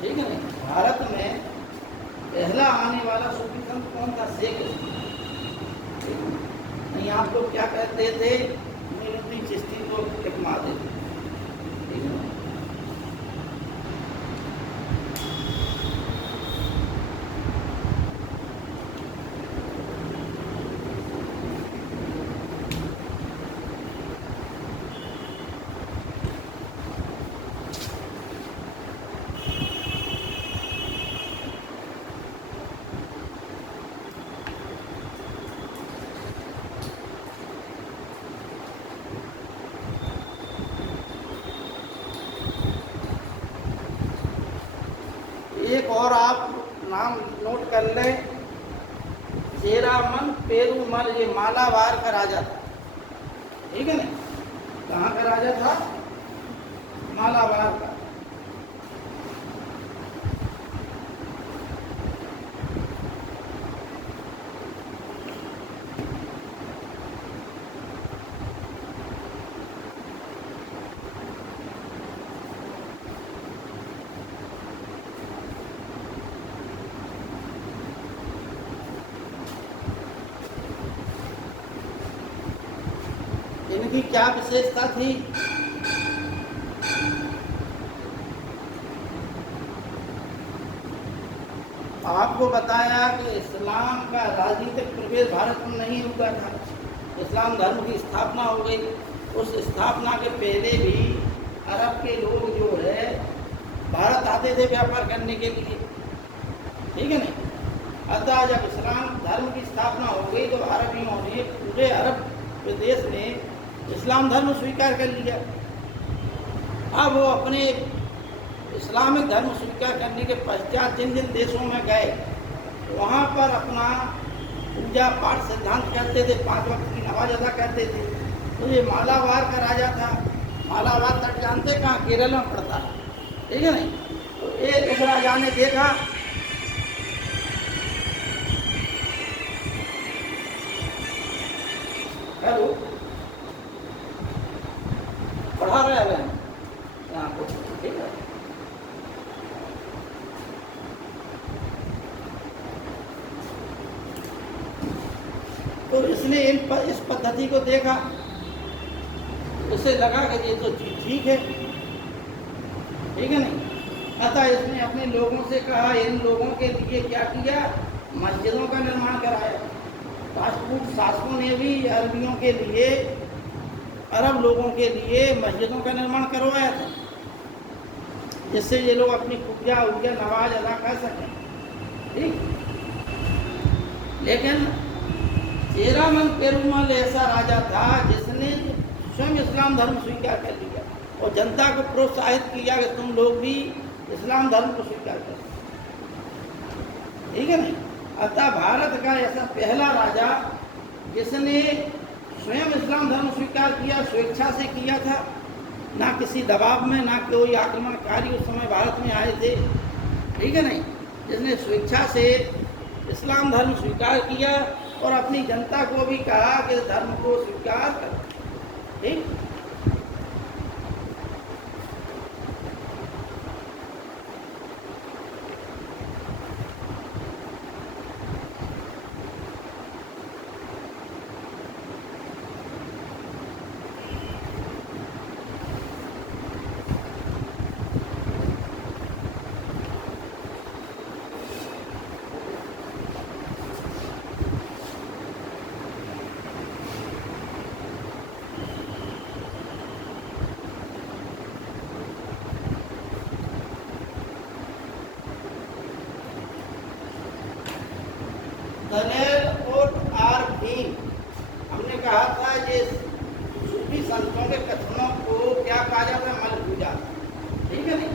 ठीक है नहीं। भारत में पहला आने वाला सूफी संत कौन था? शेख इस्माइल। नहीं, आप लोग क्या कहते थे? मोइनुद्दीन चिश्ती को टिक मार देते, ठीक है। एक और आप नाम नोट कर लें, चेरामन पेरूमल, ये मालाबार का राजा था, ठीक है ना। कहाँ का राजा था? मालाबार का। इनकी क्या विशेषता थी? आपको बताया कि इस्लाम का राजनीतिक प्रवेश भारत में नहीं हुआ था। इस्लाम धर्म की स्थापना हो गई। उस स्थापना के पहले भी अरब के लोग जो है भारत आते थे व्यापार करने के लिए, ठीक है नहीं। अतः जब इस्लाम धर्म की स्थापना हो गई तो अरबियों ने, पूरे अरब प्रदेश ने इस्लाम धर्म स्वीकार कर लिया। अब वो अपने इस्लामिक धर्म स्वीकार करने के पश्चात जिन जिन देशों में गए वहाँ पर अपना पूजा पाठ सिद्धांत करते थे, 5 वक्त की नमाज अदा करते थे। तो ये मालाबार का राजा था। मालाबार तट जानते कहाँ? केरल में पड़ता है, ठीक है नहीं। तो इस राजा ने देखा हेलो पढ़ा रहे हैं यहाँ को, ठीक है। तो इसने इस पद्धति को देखा, उसे लगा कि ये तो ठीक है, ठीक है नहीं। अतः इसने अपने लोगों से कहा, इन लोगों के लिए क्या किया? मस्जिदों का निर्माण कराया। राजपूत शासकों ने भी अरबियों के लिए, अरब लोगों के लिए मस्जिदों का निर्माण करवाया था, जिससे ये लोग अपनी पूजा नमाज अदा कर सकें, ठीक। लेकिन चेरामन पेरूमल ऐसा राजा था जिसने स्वयं इस्लाम धर्म स्वीकार कर लिया और जनता को प्रोत्साहित किया कि तुम लोग भी इस्लाम धर्म को स्वीकार करो, ठीक है नहीं। अतः भारत का ऐसा पहला राजा जिसने स्वयं इस्लाम धर्म स्वीकार किया, स्वेच्छा से किया था, ना किसी दबाव में, ना कोई आक्रमणकारी उस समय भारत में आए थे, ठीक है नहीं। जिसने स्वेच्छा से इस्लाम धर्म स्वीकार किया और अपनी जनता को भी कहा कि धर्म को स्वीकार करो, ठीक। दलेल और आरफीन। हमने कहा था ये सूफी संतों के कथनों को क्या कहा जाता है? मलफूजा, ठीक है नहीं।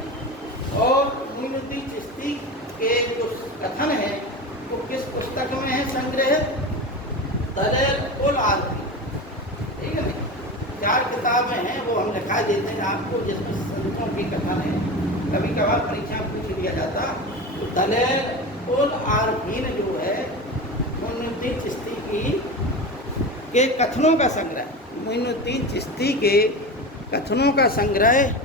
और मोइनुद्दीन चिश्ती के जो कथन है वो किस पुस्तक में है संग्रह? दलेल और आरफीन, ठीक है नहीं। 4 किताबें हैं, वो हम लिखा देते हैं आपको, जिसमें संतों की कथन है। कभी कभार परीक्षा में पूछ लिया जाता। तो दलेल और आरफीन जो है मोइनुद्दीन चिश्ती के कथनों का संग्रह, मोइनुद्दीन चिश्ती के कथनों का संग्रह।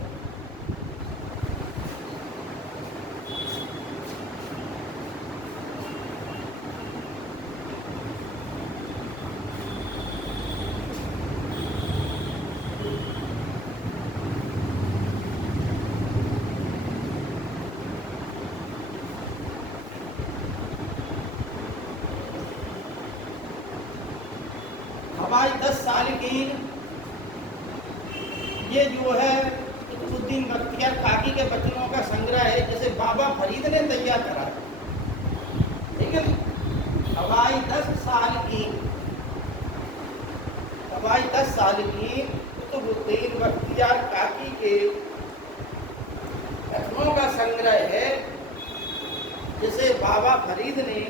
हमारी 10 सालिकीन, ये जो है कुतुबुद्दीन बख्तियार काकी के बचनों का संग्रह है, जिसे बाबा फरीद ने तैयार करा, ठीक है ना। हवाई 10 सालिकीन, हवाई 10 सालिकीन कुतुबुद्दीन बख्तियार काकी के कथनों का संग्रह है, जिसे बाबा फरीद ने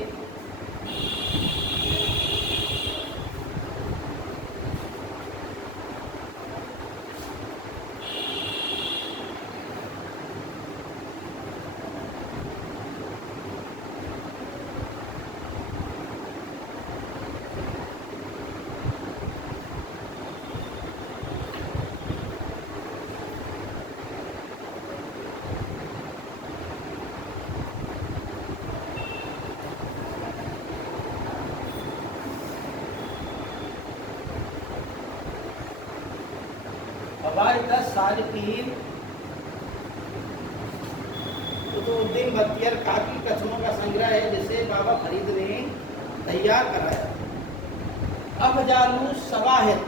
हवाई 10 सालिकीन कुतुबुद्दीन बख्तियार काकी कथनों का संग्रह है, जिसे बाबा फरीद ने तैयार कराया। अफजालु सवाहिद,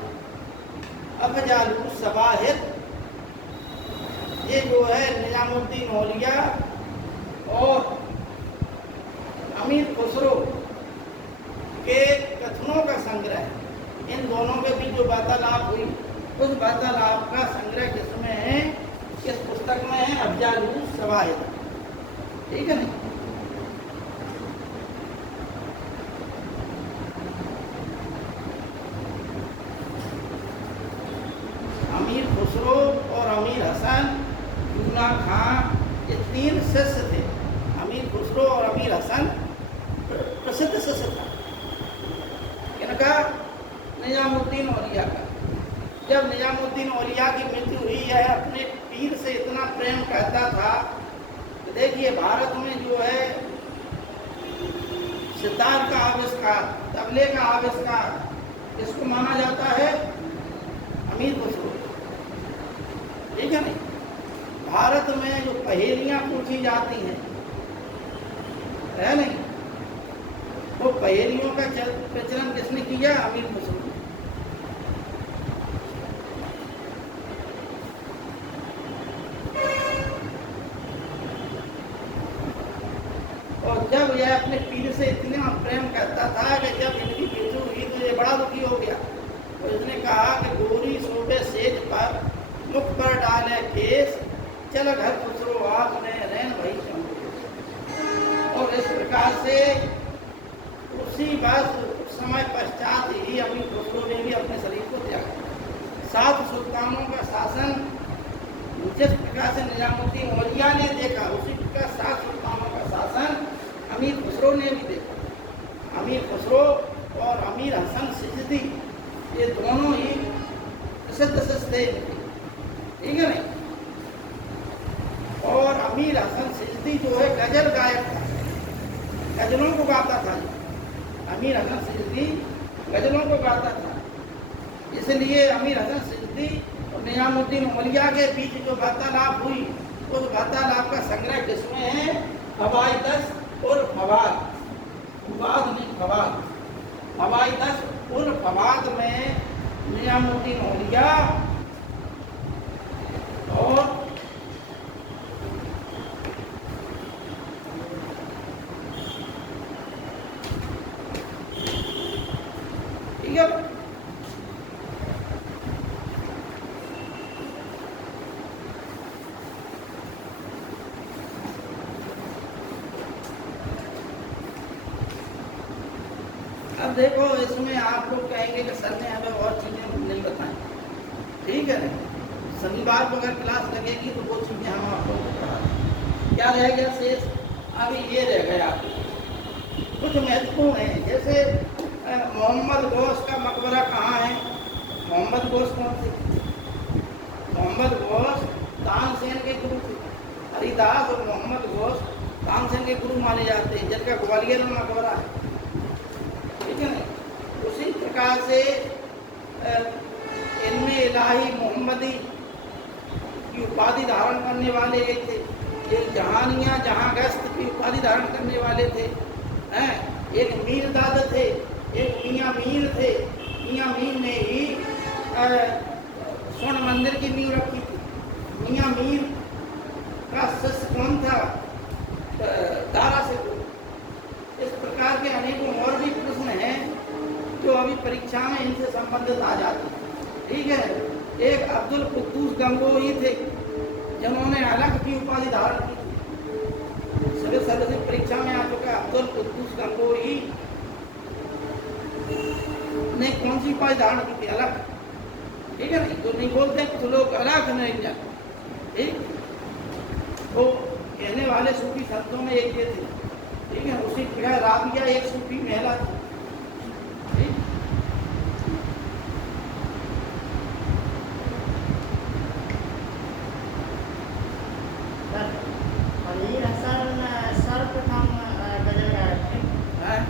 अफजालु सवाहिद ये जो है निजामुद्दीन औलिया और अमीर खुसरो के कथनों का संग्रह है। इन दोनों के बीच जो वार्तालाप हुई, उस वार्तालाप का संग्रह किसमें है? किस पुस्तक में है? अफजालु सवाहिद, ठीक है ना। अमीर खुसरो और अमीर हसन यूना खां, ये 3 शिष्य थे। अमीर खुसरो और अमीर हसन प्रसिद्ध शिष्य था इनका, निजामुद्दीन औलिया का। जब निजामुद्दीन औलिया की मृत्यु हुई है, अपने पीर से इतना प्रेम करता था। तो देखिए भारत में जो है सितार का आविष्कार, तबले का आविष्कार इसको माना जाता है अमीर खुसरो, ठीक है नहीं। भारत में जो पहेलियां पूछी जाती हैं, है नहीं, वो पहेलियों का प्रचलन किसने किया? अमीर खुसरो। और जब यह अपने पीर से इतना प्रेम करता था कि जब इनकी मृत्यु हुई तो ये बड़ा दुखी हो गया। तो इसने कहा कि गोरी सोबे सेज पर मुख पर डाले केस, चल घर खुसरो आपने रैन भई शंभु। और इस प्रकार से उसी बस समय पश्चात ही अमीर खुसरो ने भी अपने शरीर को त्यागा। 7 सुल्तानों का शासन जिस प्रकार से निजामुद्दीन औलिया ने देखा, उसी प्रकार 7 सुल्तानों का शासन अमीर खुसरो ने भी देखा। अमीर खुसरो और अमीर हसन सिजदी ये दोनों ही प्रसिद्ध शिष्य थे, ठीक है नहीं। और अमीर हसन सिजदी जो है गजल गायक था, गजलों को गाता था। अमीर हसन सिजदी गजलों को गाता था, इसलिए अमीर हसन सिजदी और निजामुद्दीन औलिया के बीच जो वार्तालाप हुई, उस वार्तालाप का संग्रह किसमें है? हवाई 10 और फवाद, फवाद नहीं फवाद, हवाई 10 और फवाद में निजामुद्दीन औलिया और अब देखो इसमें आप लोग कहेंगे कि सर ने हमें और चीज़ें नहीं बताई, ठीक है ना। शनिवार को अगर क्लास लगेगी तो वो चीज़ें हम आप लोगों को पढ़ा देंगे। क्या रह गया शेष? अभी ये रह गया कुछ महत्वपूर्ण है, जैसे मोहम्मद गौस का मकबरा कहाँ है? मोहम्मद गौस कौन थे? मोहम्मद गौस तानसेन के गुरु थे। हरिदास और मोहम्मद गौस तानसेन के गुरु माने जाते हैं, जिनका ग्वालियर में मकबरा है, ठीक है ना। उसी प्रकार से इनमें इलाही मोहम्मदी की उपाधि धारण करने वाले एक थे, एक जहानिया जहांगस्त की उपाधि धारण करने वाले थे, हैं। एक मीर दाद थे, एक मियाँ मीर थे। मियाँ मीर ने ही स्वर्ण मंदिर की नींव रखी थी। मियाँ मीर का शिष्य कौन था? दारा से। इस प्रकार के अनेकों और भी प्रश्न हैं जो अभी परीक्षा में इनसे संबंधित आ जाते हैं, ठीक है। एक अब्दुल कुद्दूस गंगोही थे, जिन्होंने अलग की उपाधि धारण की थी। सिविल सर्विस परीक्षा में आ चुका अब्दुल कुद्दूस गंगोही ने कौन सी उपाधि धारण की थी? अलग, ठीक है ना। तो नहीं बोलते कुछ लोग अलग नहीं जाते, ठीक। तो कहने वाले सूफी संतों में एक ये थे, ठीक है। उसी प्रकार राबिया एक सूफी महिला थी, ठीक। अमीर हसन सर्वप्रथम गजल गायक थे। हैं?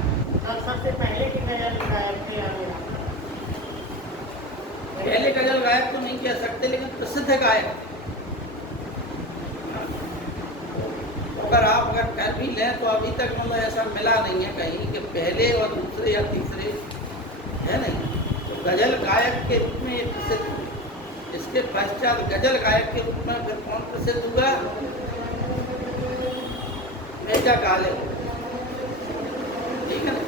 सबसे पहले की गजल गायक थे अमीर हसन। पहले गजल गायक तो नहीं कह सकते, लेकिन प्रसिद्ध गायक। अगर आप कर भी लें तो अभी तक मतलब ऐसा मिला नहीं है कहीं कि पहले और दूसरे या तीसरे, है नहीं। तो गजल गायक के रूप में ये प्रसिद्ध हुए। इसके पश्चात गजल गायक के रूप में फिर कौन प्रसिद्ध हुआ? मिर्जा गालिब, ठीक है ना।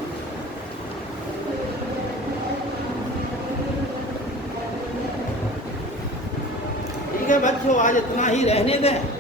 ठीक है बच्चों, आज इतना ही रहने दें।